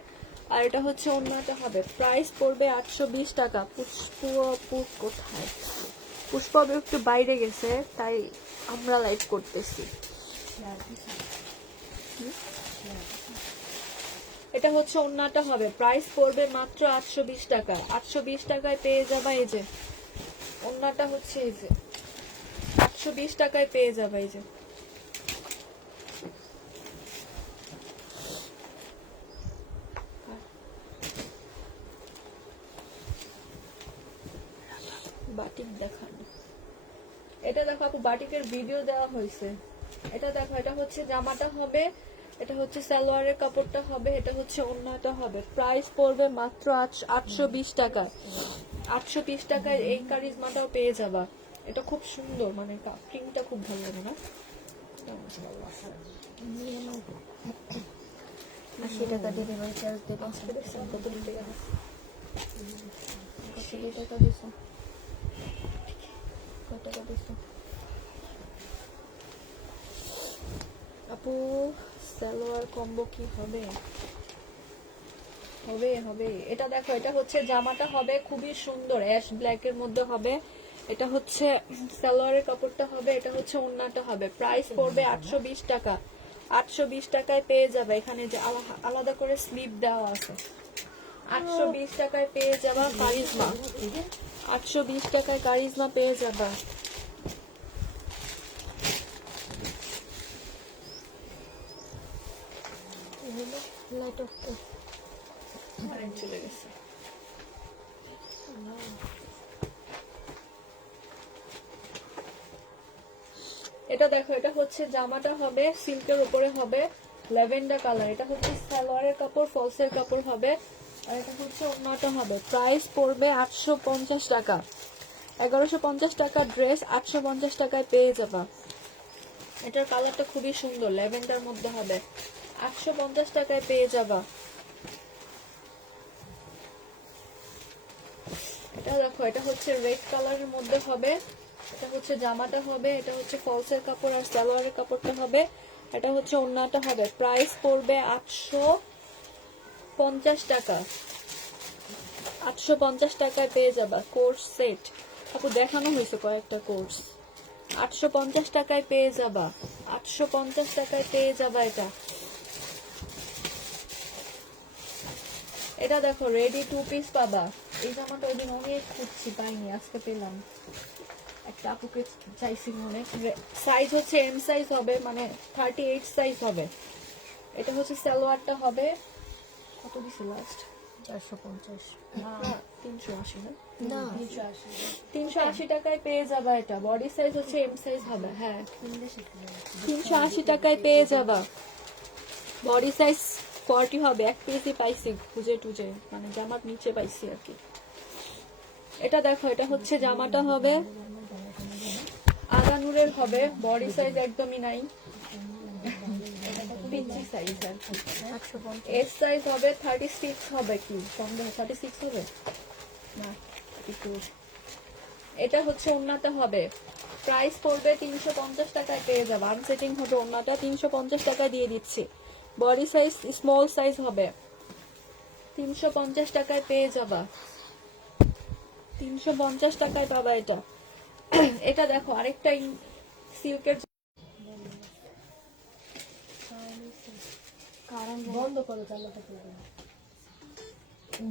আর এটা হচ্ছে ওড়নাটা হবে। প্রাইস পড়বে 820 টাকা। পুষ্প আপু কোথায়? পুষ্প আপু একটু বাইরে গেছে, তাই আমরা লাইভ করতেছি। এটা হচ্ছে ওড়নাটা হবে, প্রাইস পড়বে মাত্র 820 টাকা। 820 টাকায় পেয়ে যাবা। এই যে ওড়নাটা হচ্ছে, এই যে 820 টাকায় পেয়ে যাবা। এই যে বাটিক দেখানো, এটা দেখো আপু, বাটিকের ভিডিও দেওয়া হয়েছে। এটা দেখো, এটা হচ্ছে জামাটা হবে, এটা হচ্ছে সালোয়ারের কাপড়টা হবে, এটা হচ্ছে ওড়নাটা হবে। প্রাইস পড়বে মাত্র 820 টাকা। 820 টাকায় এই কারিজমাটাও পেয়ে যাবা। এটা খুব সুন্দর, মানে প্রিন্টটা খুব ভালো লাগে না? 80 টাকা ডেলিভারি চার্জ দেবো। কত টাকা? 80 টাকা দিছো, কত টাকা দিছো? আপু সালোয়ার কম্বো কি হবে? হবে হবে। এটা দেখো, এটা হচ্ছে জামাটা হবে, খুবই সুন্দর অ্যাশ ব্ল্যাক এর মধ্যে হবে। এটা হচ্ছে সালোয়ারের কাপড়টা হবে, এটা হচ্ছে ওড়নাটা হবে। প্রাইস পড়বে 820 টাকা। 820 টাকায় পেয়ে যাবে। এখানে যে আলাদা করে স্লিপ দেওয়া আছে। 820 টাকায় পেয়ে যাবা কারিজমা, 820 টাকায় কারিজমা পেয়ে যাবা। লাইট অফ তো কারেন্ট চলে গেছে। এটা দেখো, এটা হচ্ছে জামাটা হবে, সিল্কের উপরে হবে, ল্যাভেন্ডার কালার। এটা হচ্ছে সালোয়ারের কাপড়, ফলসের কাপড় হবে, আর এটা হচ্ছে ওড়নাটা হবে। প্রাইস পড়বে 850 টাকা। 1150 টাকা ড্রেস 850 টাকায় পেয়ে যাবা। এটার কালারটা খুবই সুন্দর, ল্যাভেন্ডার মধ্যে হবে, 850 টাকায় পেয়ে যাবা। এটা দেখো, এটা হচ্ছে রেড কালারের মধ্যে হবে, এটা হচ্ছে জামাটা হবে, এটা হচ্ছে ফলসের কাপড় আর সালোয়ারের কাপড়টা হবে, এটা হচ্ছে ওড়নাটা হবে। প্রাইস পড়বে 850 টাকা। 850 টাকায় পেয়ে যাবা কোর্স সেট। আপু দেখানো হয়েছে কয়েকটা কোর্স। 850 টাকায় পেয়ে যাবা, 850 টাকায় পেয়ে যাবা। এটা দেখো, রেডি 2 পিস পাবা। এই জামাটা ওই দিন অনেক খুঁজছি, পাইনি, আজকে পেলাম। একটা আপুকে চাইছি অনেক। সাইজ হচ্ছে এম সাইজ হবে, মানে 38 সাইজ হবে। এটা হচ্ছে সালোয়ারটা হবে, কত দিছি লাস্ট? 450 380 না? না 380 টাকায় পেয়ে যাবা। এটা বডি সাইজ হচ্ছে এম সাইজ হবে। হ্যাঁ, 380 টাকায় পেয়ে যাবা। বডি সাইজ 40 হবে। 1 পিসই পাইছি খুঁজে টুজে, মানে জামার নিচে পাইছি আর কি। এটা দেখো, এটা হচ্ছে জামাটা হবে, আগানুরের হবে, বডি সাইজ একদমই নাই, পিঞ্চি সাইজ আর কি। 850 এস সাইজ হবে, 36 হবে, কি সন্দেহ 36 হবে না একটু। এটা হচ্ছে ওড়নাটা হবে, প্রাইস পড়বে 350 টাকায় পেয়ে যাবে। আনসেটিং হবে ওড়নাটা, 350 টাকা দিয়ে দিচ্ছি। বডি সাইজ স্মল সাইজ হবে, 350 টাকায় পেয়ে যাবা। 350 টাকায় পাবা এটা। এটা দেখো, আরেকটা সিল্কের। কারণ বন্ধ করো, জানলাটা খুলবে না।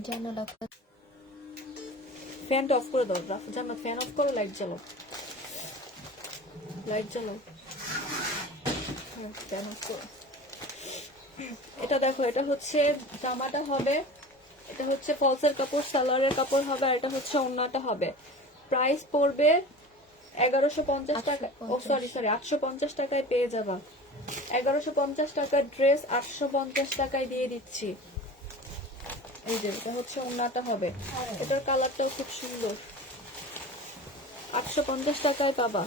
জানালা ফ্যানটা অফ করে দাও, জান্নাত ফ্যান অফ করো, লাইট জ্বালাও, লাইট জ্বালাও, ফ্যান অফ করো। এটা দেখো, এটা হচ্ছে জামাটা হবে, এটা হচ্ছে ফলসের কাপড়, সালোয়ারের কাপড় হবে, আর এটা হচ্ছে ওড়নাটা হবে। প্রাইস পড়বে 1150 টাকা। ও সরি 850 টাকায় পেয়ে যাবা। 1150 টাকার ড্রেস 850 টাকায় দিয়ে দিচ্ছি। এই যে এটা হচ্ছে ওড়নাটা হবে, এটার কালারটাও খুব সুন্দর, 850 টাকায় পাবা।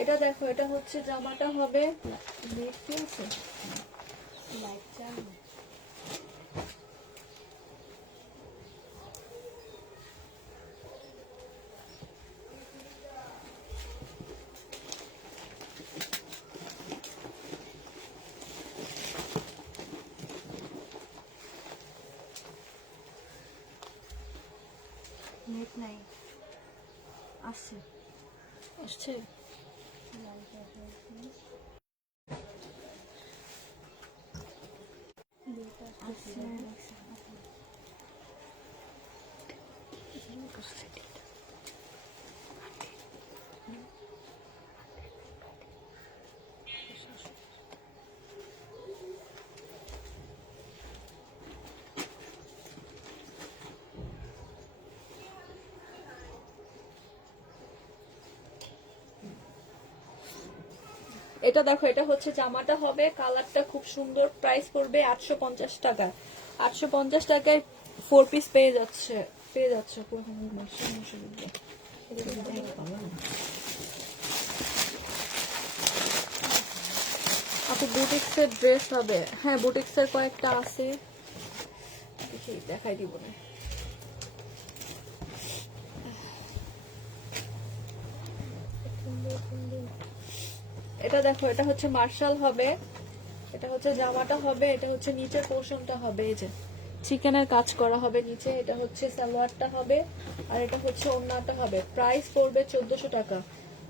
এটা দেখো, এটা হচ্ছে জামাটা হবে, নেট কি আছে? লাইট চালু নেট নাই আসছে আসছে। এটা দেখো, এটা হচ্ছে জামাটা হবে, কালারটা খুব সুন্দর। প্রাইস পড়বে 850 টাকা। 850 টাকায় 4 পিস পেয়ে যাচ্ছে, পেয়ে যাচ্ছে। আপু বুটিক্সের ড্রেস হবে, হ্যাঁ বুটিক্সের কয়েকটা আছে, দেখি দেখাই দিব না। এটা দেখো, এটা হচ্ছে মার্শাল হবে, এটা হচ্ছে জামাটা হবে, এটা হচ্ছে নিচের পোর্শনটা হবে, এই যে চিকেনের কাজ করা হবে নিচে। এটা হচ্ছে সালোয়ারটা হবে, আর এটা হচ্ছে ওড়নাটা হবে। প্রাইস পড়বে 1400 টাকা।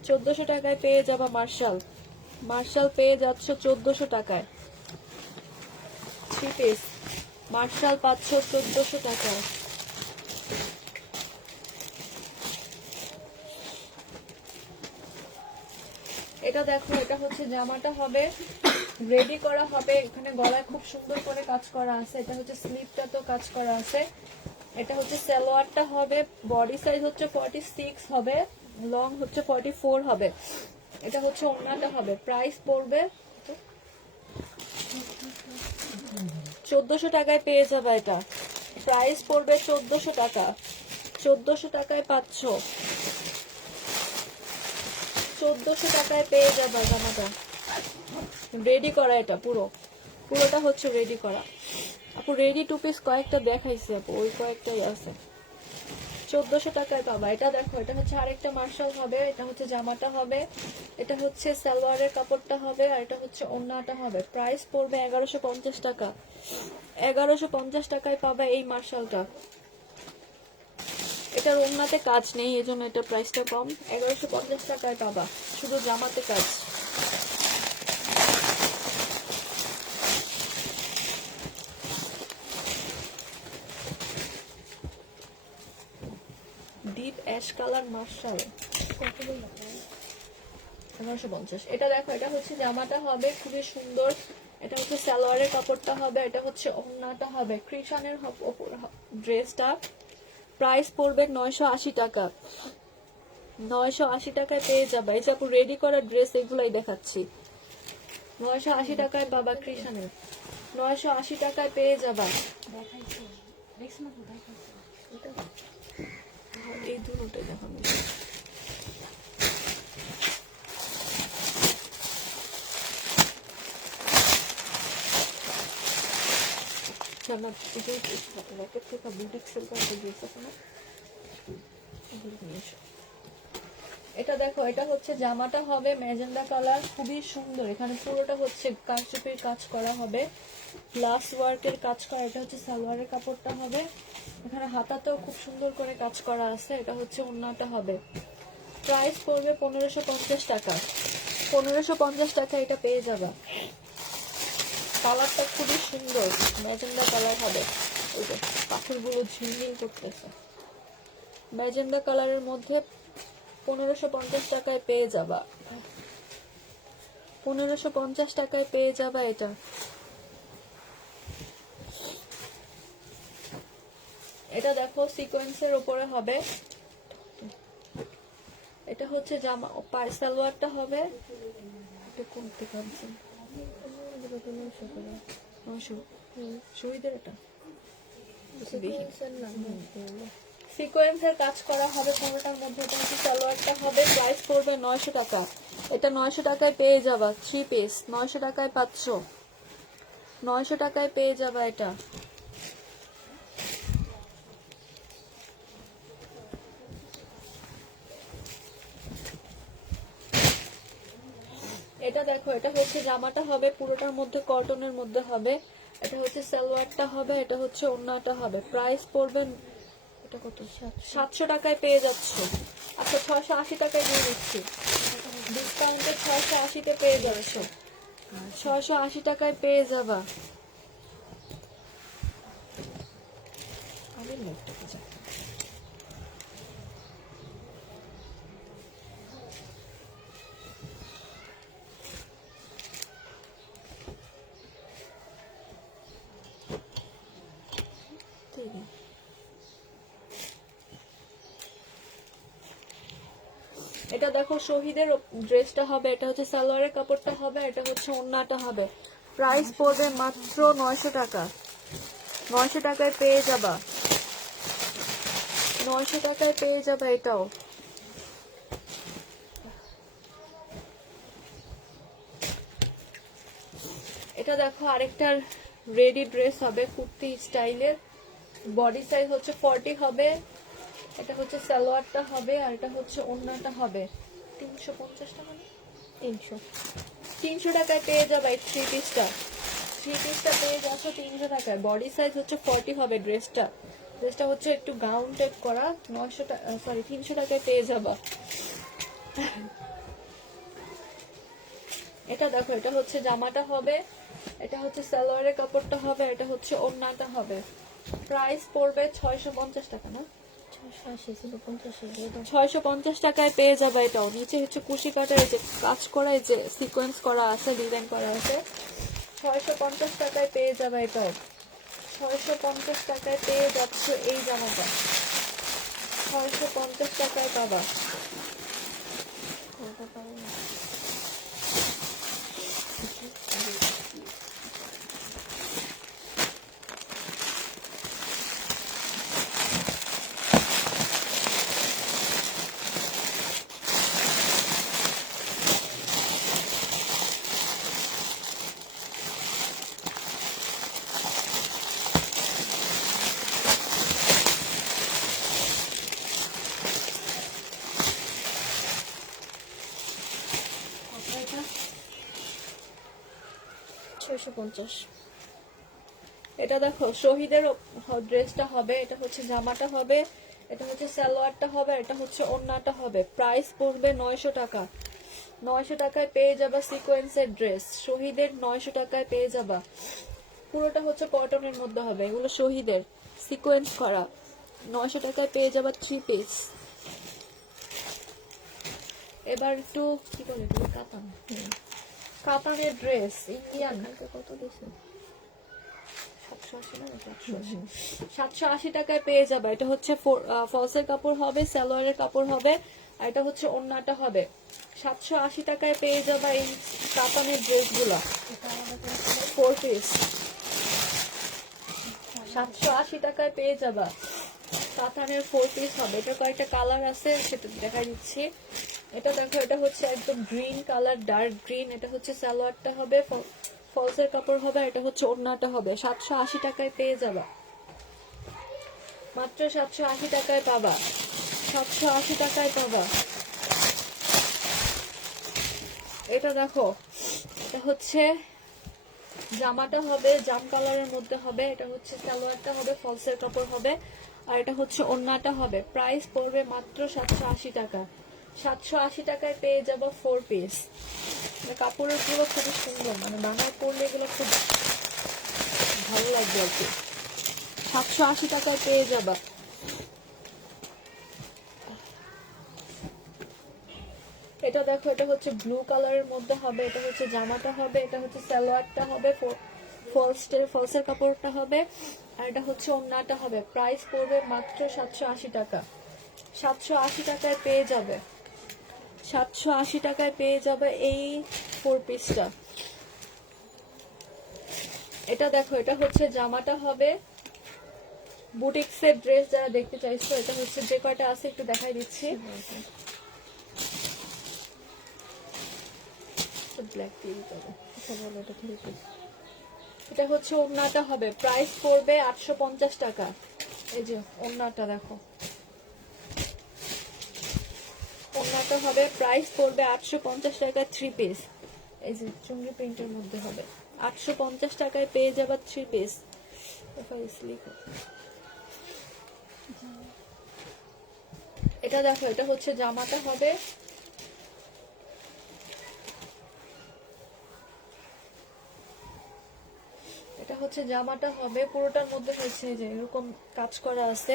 1400 টাকায় পেয়ে যাবা মার্শাল। মার্শাল পেয়ে যাচ্ছ 1400 টাকায়। 3 পিস মার্শাল পাচ্ছ 1400 টাকায়। এটা দেখো, এটা হচ্ছে জামাটা হবে, রেডি করা হবে, এখানে গলায় খুব সুন্দর করে কাজ করা আছে। এটা হচ্ছে স্লিভটা তো কাজ করা আছে, এটা হচ্ছে সালোয়ারটা হবে, বডি সাইজ হচ্ছে 46 হবে, লং হচ্ছে 44 হবে। এটা হচ্ছে ওড়নাটা হবে, প্রাইস পড়বে 1400 টাকায় পেয়ে যাবে এটা। প্রাইস পড়বে 1400 টাকা, 1400 টাকায় পাচ্ছ, 1400 টাকায় পেয়ে যাবে জামাটা। রেডি করা, এটা পুরোটা হচ্ছে রেডি করা। আপু রেডি টু পিস কয়েকটা দেখাইছে আপু, ওই কয়েকটাই আছে। 1400 টাকায় পাবা। এটা দেখো, এটা হচ্ছে আরেকটা মার্শাল হবে, এটা হচ্ছে জামাটা হবে, এটা হচ্ছে সালোয়ারের কাপড়টা হবে, আর এটা হচ্ছে ওড়নাটা হবে। প্রাইস পড়বে 1150 টাকা, 1150 টাকায় পাবা এই মার্শালটা। এটার ওড়নাতে কাজ নেই, এজন্য এটা প্রাইসটা কম। 1150 টাকায় পাবা, শুধু জামাতে কাজ। Deep ash colour marshal, 1150। এটা দেখো, এটা হচ্ছে জামাটা হবে, খুবই সুন্দর। এটা হচ্ছে সালোয়ারের কাপড়টা হবে, এটা হচ্ছে ওড়নাটা হবে, কৃষানের ড্রেসটা। প্রাইস পড়বে 980 টাকা, 980 টাকায় পেয়ে যাবে। এই যে আপু রেডি করা ড্রেস, এগুলাই দেখাচ্ছি। 980 টাকায় পাবা কৃষানের, 980 টাকায় পেয়ে যাবা। দেখাইছে দেখছ না তো দেখাইছে এই দুটোই দেখানো। এটা দেখো, এটা হচ্ছে জামাটা হবে ম্যাজেন্ডা কালার, খুবই সুন্দর। এখানে পুরোটা হচ্ছে কারচুপির কাজ করা হবে, গ্লাস ওয়ার্কের কাজ করা। এটা হচ্ছে সালোয়ারের কাপড়টা হবে, এখানে হাতাতেও খুব সুন্দর করে কাজ করা আছে। এটা হচ্ছে ওড়নাটা হবে। প্রাইস পড়বে 1550 টাকা, 1550 টাকা এটা পেয়ে যাবা। কালারটা খুবই সুন্দর, ম্যাজেন্ডা কালার হবে। ওই যে পাথরগুলো ঝিলমিল করতেছে। ম্যাজেন্ডা কালারের মধ্যে 1550 টাকায় পেয়ে যাবা, 1550 টাকায় পেয়ে যাবা এটা। এটা দেখো সিকোয়েন্সের উপরে হবে, এটা হচ্ছে জামা, সালোয়ারটা হবে। এটা কোন থেকে আনছেন? শহীদের এটা সিকোয়েন্সের কাজ করা হবে পুরোটার মধ্যে। এটা হচ্ছে সালোয়ারটা হবে, প্রাইস পড়বে 900 টাকা। এটা 900 টাকায় পেয়ে যাবা, 3 পিস 900 টাকায় পাচ্ছ, 900 টাকায় পেয়ে যাবা এটা। এটা দেখো, এটা হচ্ছে জামাটা হবে, পুরোটার মধ্যে কটনের মধ্যে হবে। এটা হচ্ছে সালোয়ারটা হবে, এটা হচ্ছে ওড়নাটা হবে। প্রাইস পড়বে, এটা কত, 700 টাকায় পেয়ে যাচ্ছ। আচ্ছা 680 টাকায় দিয়ে দিচ্ছি, ডিসকাউন্টে 680-তে পেয়ে যাচ্ছ, 680 টাকায় পেয়ে যাবা। আমি লোকটাকে যাই, এটা দেখো শহীদের ড্রেসটা হবে, এটা হচ্ছে সালোয়ারের কাপড়টা হবে, এটা হচ্ছে ওড়নাটা হবে। প্রাইস পড়বে মাত্র 900 টাকা, 900 টাকায় পেয়ে যাবা, 900 টাকায় পেয়ে যাবা এটাও। এটা দেখো আরেকটা রেডি ড্রেস হবে, কুর্তি স্টাইলের, বডি সাইজ হচ্ছে 40 হবে। এটা হচ্ছে সালোয়ারটা হবে, আর এটা হচ্ছে ওড়নাটা হবে। 350 টাকা না, 300 টাকায় পেয়ে যাবে এই 3 পিসটা। 3 পিসটা পেয়ে যাচ্ছ 300 টাকায়। বডি সাইজ হচ্ছে 40 হবে ড্রেসটা। ড্রেসটা হচ্ছে একটু গাউন টাইপ করা, 900 টাকা, সরি 300 টাকায় পেয়ে যাবা। এটা দেখো, এটা হচ্ছে জামাটা হবে, এটা হচ্ছে সালোয়ারের কাপড়টা হবে, এটা হচ্ছে ওড়নাটা হবে। প্রাইস পড়বে 650 টাকা না, 650 টাকায় পেয়ে যাবে এটাও। নিচে হচ্ছে কুশি কাটার এই যে কাজ করা, এই যে সিকোয়েন্স করা আছে, ডিজাইন করা আছে। 650 টাকায় পেয়ে যাবে এটাও, 650 টাকায় পেয়ে যাচ্ছ এই জামাটা, 650 টাকায় পাবা। বলতে পারি না। কত এটা? 650। এটা দেখো শহীদের ড্রেসটা হবে, এটা হচ্ছে জামাটা হবে, এটা হচ্ছে সালোয়ারটা হবে, এটা হচ্ছে ওড়নাটা হবে। প্রাইস পড়বে 900 টাকা। 900 টাকায় পেয়ে যাবা সিকোয়েন্সের ড্রেস, শহীদের 900 টাকায় পেয়ে যাবা। পুরোটা হচ্ছে কটনের মধ্যে হবে, এগুলো শহীদের সিকোয়েন্স করা। 900 টাকায় পেয়ে যাবা 3 পিস। এবার একটু কি বলে এগুলো, কাতান, কাতানের ড্রেস ইন্ডিয়ান। কালকে কত দিছে? 780 না 780? 780 টাকায় পেয়ে যাবে। এটা হচ্ছে ফলসের কাপড় হবে, সালোয়ারের কাপড় হবে, আর এটা হচ্ছে ওড়নাটা হবে। 780 টাকায় পেয়ে যাবে এই কাতানের ড্রেসগুলো, এটা আমাদের কাছে 4 পিস। 780 টাকায় পেয়ে যাবা কাতানের 4 পিস হবে। এটা কয়েকটা কালার আছে, সেটা দেখাই দিচ্ছি। এটা দেখো, এটা হচ্ছে একদম গ্রিন কালার, ডার্ক গ্রিন। এটা হচ্ছে সালোয়ারটা হবে, ফলসের কাপড় হবে, এটা হচ্ছে ওড়নাটা হবে। 780 টাকায় পেয়ে যাবা, মাত্র 780 টাকায় পাবা, 780 টাকায় পাবা। এটা দেখো, এটা হচ্ছে জামাটা হবে, জাম কালারের মধ্যে হবে, এটা হচ্ছে সালোয়ারটা হবে, ফলসের কাপড় হবে, আর এটা হচ্ছে ওড়নাটা হবে। প্রাইস পড়বে মাত্র 780 টাকা। 780 টাকায় পেয়ে যাবো 4 পিস। কাপড়ের গুলো খুবই সুন্দর, মানে বানায় পরলে এগুলো খুব ভালো লাগবে আর কি। 780 টাকায় পেয়ে যাবা। এটা দেখো, এটা হচ্ছে ব্লু কালারের মধ্যে হবে, এটা হচ্ছে জামাটা হবে, এটা হচ্ছে সালোয়ারটা হবে, ফলসের কাপড়টা হবে, আর এটা হচ্ছে ওড়নাটা হবে। প্রাইস পড়বে মাত্র 780 টাকা। 780 টাকায় পেয়ে যাবে, 780 টাকায় পেয়ে যাবে এই 4 পিসটা। এটা দেখো, এটা হচ্ছে জামাটা হবে, বুটিক্সের ড্রেস যারা দেখতে চাইছো, এটা হচ্ছে যে কয়টা আছে একটু দেখাই দিচ্ছি। ব্ল্যাক দিয়ে দিতে হবে। এটা বলো, এটা 3 পিস। এটা হচ্ছে ওড়নাটা হবে, প্রাইস পড়বে 850 টাকা। এই যে ওড়নাটা দেখো, ওড়নাটা হবে, প্রাইস পড়বে 850 টাকা 3 পিস। এই যে চুঙ্গি প্রিন্টের মধ্যে হবে, 850 টাকায় পেয়ে যাবা 3 পিস। এটা দেখো, এটা হচ্ছে জামাটা হবে, এটা হচ্ছে জামাটা হবে, পুরোটার মধ্যে হচ্ছে যে এরকম কাজ করা আছে,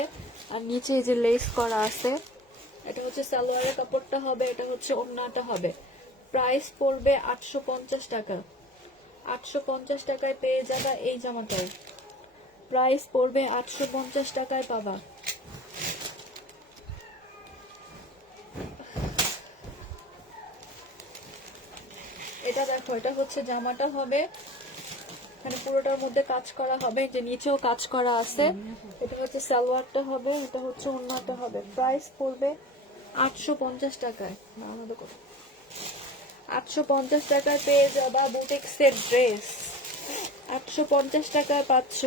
আর নিচে এই যে লেস করা আছে। এটা হচ্ছে সালোয়ারের কাপড়টা হবে, এটা হচ্ছে ওড়নাটা হবে। প্রাইস পড়বে 850 টাকা। 850 টাকায় পেয়ে যাবা এই জামাটাও। প্রাইস পড়বে 850 টাকায় পাবা। এটা দেখো, এটা হচ্ছে জামাটা হবে, এখানে পুরোটার মধ্যে কাজ করা হবে, যে নিচেও কাজ করা আছে। এটা হচ্ছে সালোয়ারটা হবে, এটা হচ্ছে ওড়নাটা হবে। প্রাইস পড়বে 850 টাকায়। না, আমাদের কত? 850 টাকায় পেয়ে যাবা বুটিক্সের ড্রেস। 850 টাকায় পাচ্ছ,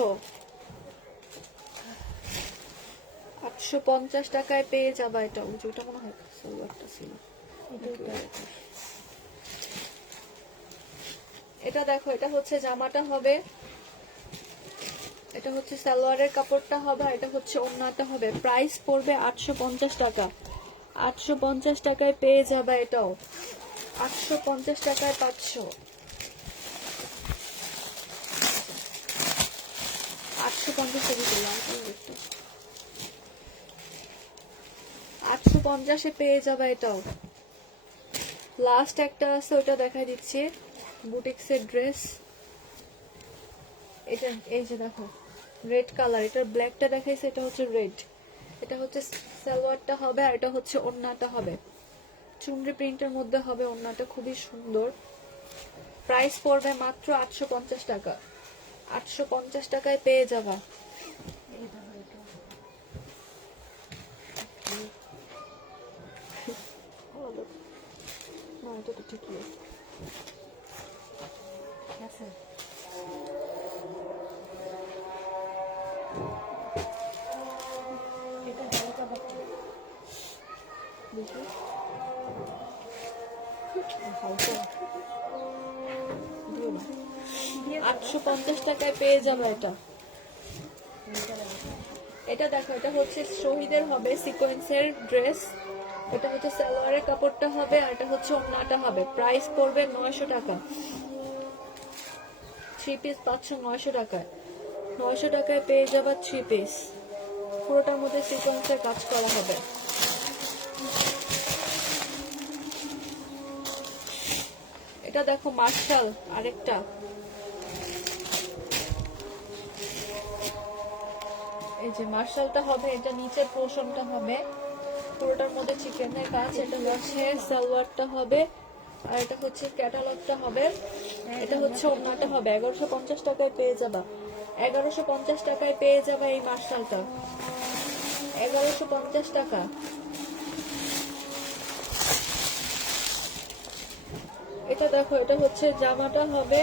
850 টাকায় পেয়ে যাবা। এটা ওটা মনে হয় সালোয়ারটা ছিল। এটা দেখো, এটা হচ্ছে জামাটা হবে, এটা হচ্ছে সালোয়ারের কাপড়টা হবে, আর এটা হচ্ছে ওড়নাটা হবে। প্রাইস পড়বে 850 টাকা। 850 টাকায় পেয়ে যাবে এটাও। 850 টাকায় পাচ্ছ। 850 টাকা পেলাম। 850-এ পেয়ে যাবে এটাও। লাস্ট একটা আছে, ওটা দেখাই দিচ্ছি, বুটিক্সের ড্রেস। এটা এই যে দেখো, রেড কালার, এটার ব্ল্যাকটা দেখাইছে, এটা হচ্ছে রেড। এটা হচ্ছে সালোয়ারটা হবে, আর এটা হচ্ছে ওড়নাটা হবে। চুনরি প্রিন্টের মধ্যে হবে, ওড়নাটা খুবই সুন্দর। প্রাইস পড়বে মাত্র 850 টাকা। 850 টাকায় পেয়ে যাবা। এটা হয়তো না, এটা তো ঠিকই আছে। আছে। এটা হালকা পাতলা। দেখি। হালকা। দিও না। 850 টাকায় পেয়ে যাবে এটা। এটা দেখো, এটা হচ্ছে শহীদের হবে সিকোয়েন্সের ড্রেস। এটা হচ্ছে সালোয়ারের কাপড়টা হবে, আর এটা হচ্ছে ওড়নাটা হবে। প্রাইস পড়বে 900 টাকা। 3 পিস পাচ্ছ 900 টাকায়। 900 টাকায় পেয়ে যাবা 3 পিস। পুরোটার মধ্যে সিকোয়েন্সের কাজ করা হবে। এটা দেখো মার্শাল আরেকটা। এই যে মার্শালটা হবে, এটা নিচের পোর্শনটা হবে, পুরোটার মধ্যে চিকেনের কাজ। এটা হচ্ছে সালোয়ারটা হবে, আর এটা হচ্ছে ক্যাটালগটা হবে। এটা হচ্ছে ওড়নাটা হবে। 1150 টাকায় পেয়ে যাবা। 1150 টাকায় পেয়ে যাবা এই মার্শালটা। 1150 টাকা। এটা দেখো, এটা হচ্ছে জামাটা হবে।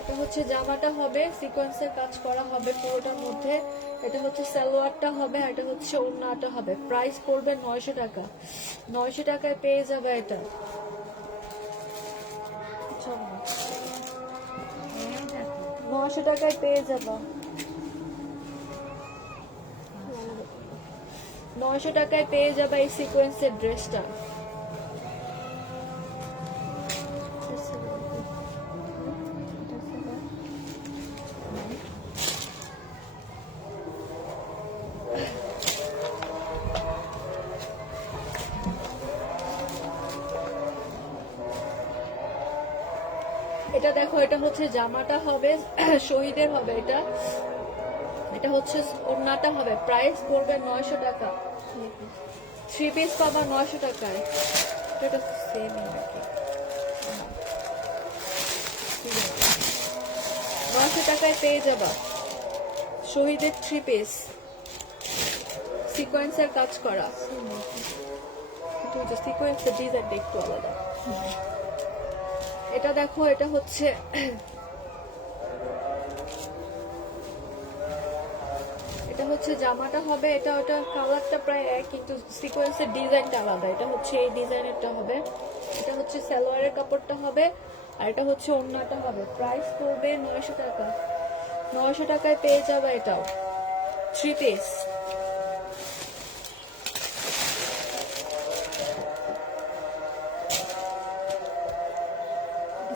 এটা হচ্ছে জামাটা হবে, সিকোয়েন্সের কাজ করা হবে পুরোটার মধ্যে। এটা হচ্ছে সালোয়ারটা হবে, আর এটা হচ্ছে ওড়নাটা হবে। প্রাইস পড়বে 900 টাকা। 900 টাকায় পেয়ে যাবে এটা। চলো না। 900 টাকায় পেয়ে যাবা। 900 টাকায় পেয়ে যাবে এই সিকোয়েন্সের ড্রেসটা। এটা দেখো, এটা হচ্ছে জামাটা হবে, শহীদের হবে এটা। এটা হচ্ছে ওড়নাটা হবে। প্রাইস পড়বে 900 টাকা। 3 পিস পাবা 900 টাকায়। এটা সেম নাকি? 900 টাকায় পেয়ে যাবা শহীদের 3 পিস, সিকোয়েন্সের কাজ করা। কিন্তু সিকোয়েন্সের ডিজাইনটা একটু আলাদা। এটা দেখো, এটা হচ্ছে এটা হচ্ছে জামাটা হবে। এটা ওটা কালারটা প্রায় এক, কিন্তু সিকোয়েন্সের ডিজাইনটা আলাদা। এটা হচ্ছে এই ডিজাইনেরটা হবে। এটা হচ্ছে সালোয়ারের কাপড়টা হবে, আর এটা হচ্ছে ওড়নাটা হবে। প্রাইস পড়বে 900 টাকা। 900 টাকায় পেয়ে যাবে এটাও 3 পিস।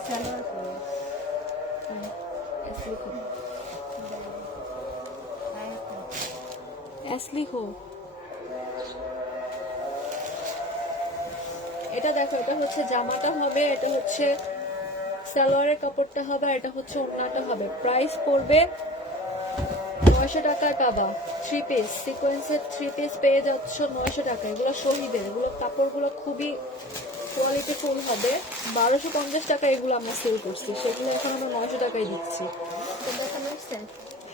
সালোয়ার করে লিখো। এটা দেখো, এটা হচ্ছে জামাটা হবে, এটা হচ্ছে সালোয়ারের কাপড়টা হবে, আর এটা হচ্ছে ওড়নাটা হবে। প্রাইস পড়বে 900 টাকায় পাবা 3 পিস। সিকোয়েন্সের 3 পিস পেয়ে যাচ্ছ 900 টাকা। এগুলো শহীদের, এগুলো কাপড়গুলো খুবই কোয়ালিটি ফুল হবে। 1250 টাকা এগুলো আমরা সেল করছি, সেগুলো এখন আমরা 900 টাকায় দিচ্ছি।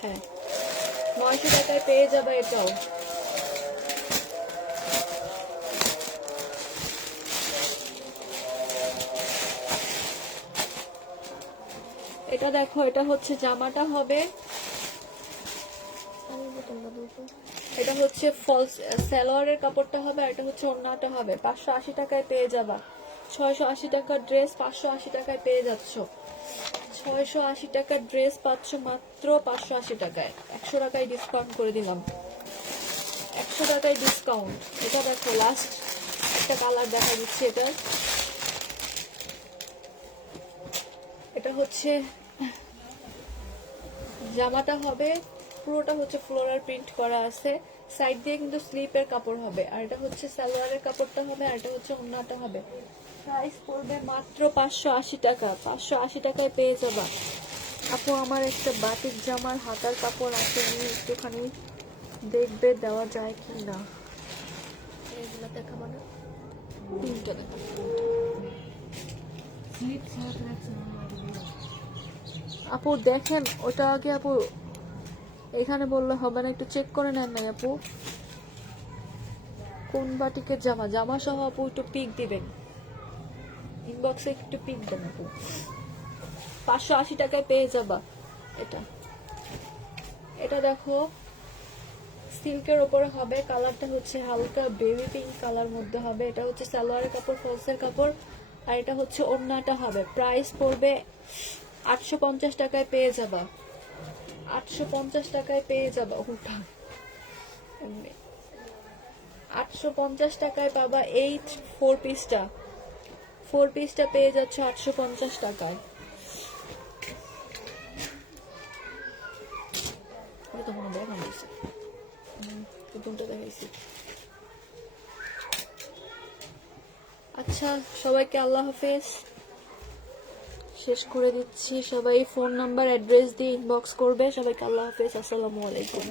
হ্যাঁ, 900 টাকায় পেয়ে যাবে এটাও। এটা দেখো, এটা হচ্ছে জামাটা হবে, এটা হচ্ছে ফলস সালোয়ারের কাপড়টা হবে, আর এটা হচ্ছে ওড়নাটা হবে। 580 টাকায় পেয়ে যাবা। 680 টাকার ড্রেস 580 টাকায় পেয়ে যাচ্ছ। 680 টাকার ড্রেস পাচ্ছ মাত্র 580 টাকায়। 100 টাকায় ডিসকাউন্ট করে দিলাম। 100 টাকায় ডিসকাউন্ট। এটা দেখো, লাস্ট একটা কালার দেখা দিচ্ছে এটা। এটা হচ্ছে জামাটা হবে, পুরোটা হচ্ছে ফ্লোরাল প্রিন্ট করা আছে। সাইড দিয়ে কিন্তু স্লিপের কাপড় হবে, আর এটা হচ্ছে সালোয়ারের কাপড়টা হবে, আর এটা হচ্ছে ওড়নাটা হবে। প্রাইস পড়বে মাত্র 580 টাকা। 580 টাকায় পেয়ে যাবা। আপু আমার একটা বাটিক জামার হাতার কাপড় আছে, নিয়ে একটুখানি দেখবে দেওয়া যায় কি না। এগুলো দেখাবো না। তিনটা দেখো। স্লিপ শার্ট রাখছে না আপু দেখেন ওটা আগে, আপু এখানে বললে হবে না, একটু চেক করে নেন নাই আপু কোন বাটিকের জামা। জামা সহ আপু একটু পিক দিবেন, ইনবক্সে একটু পিক দেন আপু। 580 টাকায় পেয়ে যাবা এটা। এটা দেখো সিল্কের ওপরে হবে, কালারটা হচ্ছে হালকা বেবি পিঙ্ক কালার মধ্যে হবে। এটা হচ্ছে সালোয়ারের কাপড়, ফলসের কাপড়, আর এটা হচ্ছে ওড়নাটা হবে। প্রাইস পড়বে 850 টাকায় পেয়ে যাবা। 850 টাকায় পেয়ে যাবা। ওটা 850 টাকায় পাবা এই 4 পিসটা পেয়ে যাচ্ছে 850 টাকায়। এটা তো মনে দেখা হয়েছে, প্রথমটা দেখাইছি। আচ্ছা সবাইকে আল্লাহ হাফেজ, শেষ করে দিচ্ছি। সবাই ফোন নাম্বার অ্যাড্রেস দিয়ে ইনবক্স করবে। সবাইকে আল্লাহ হাফেজ, আসসালামু আলাইকুম।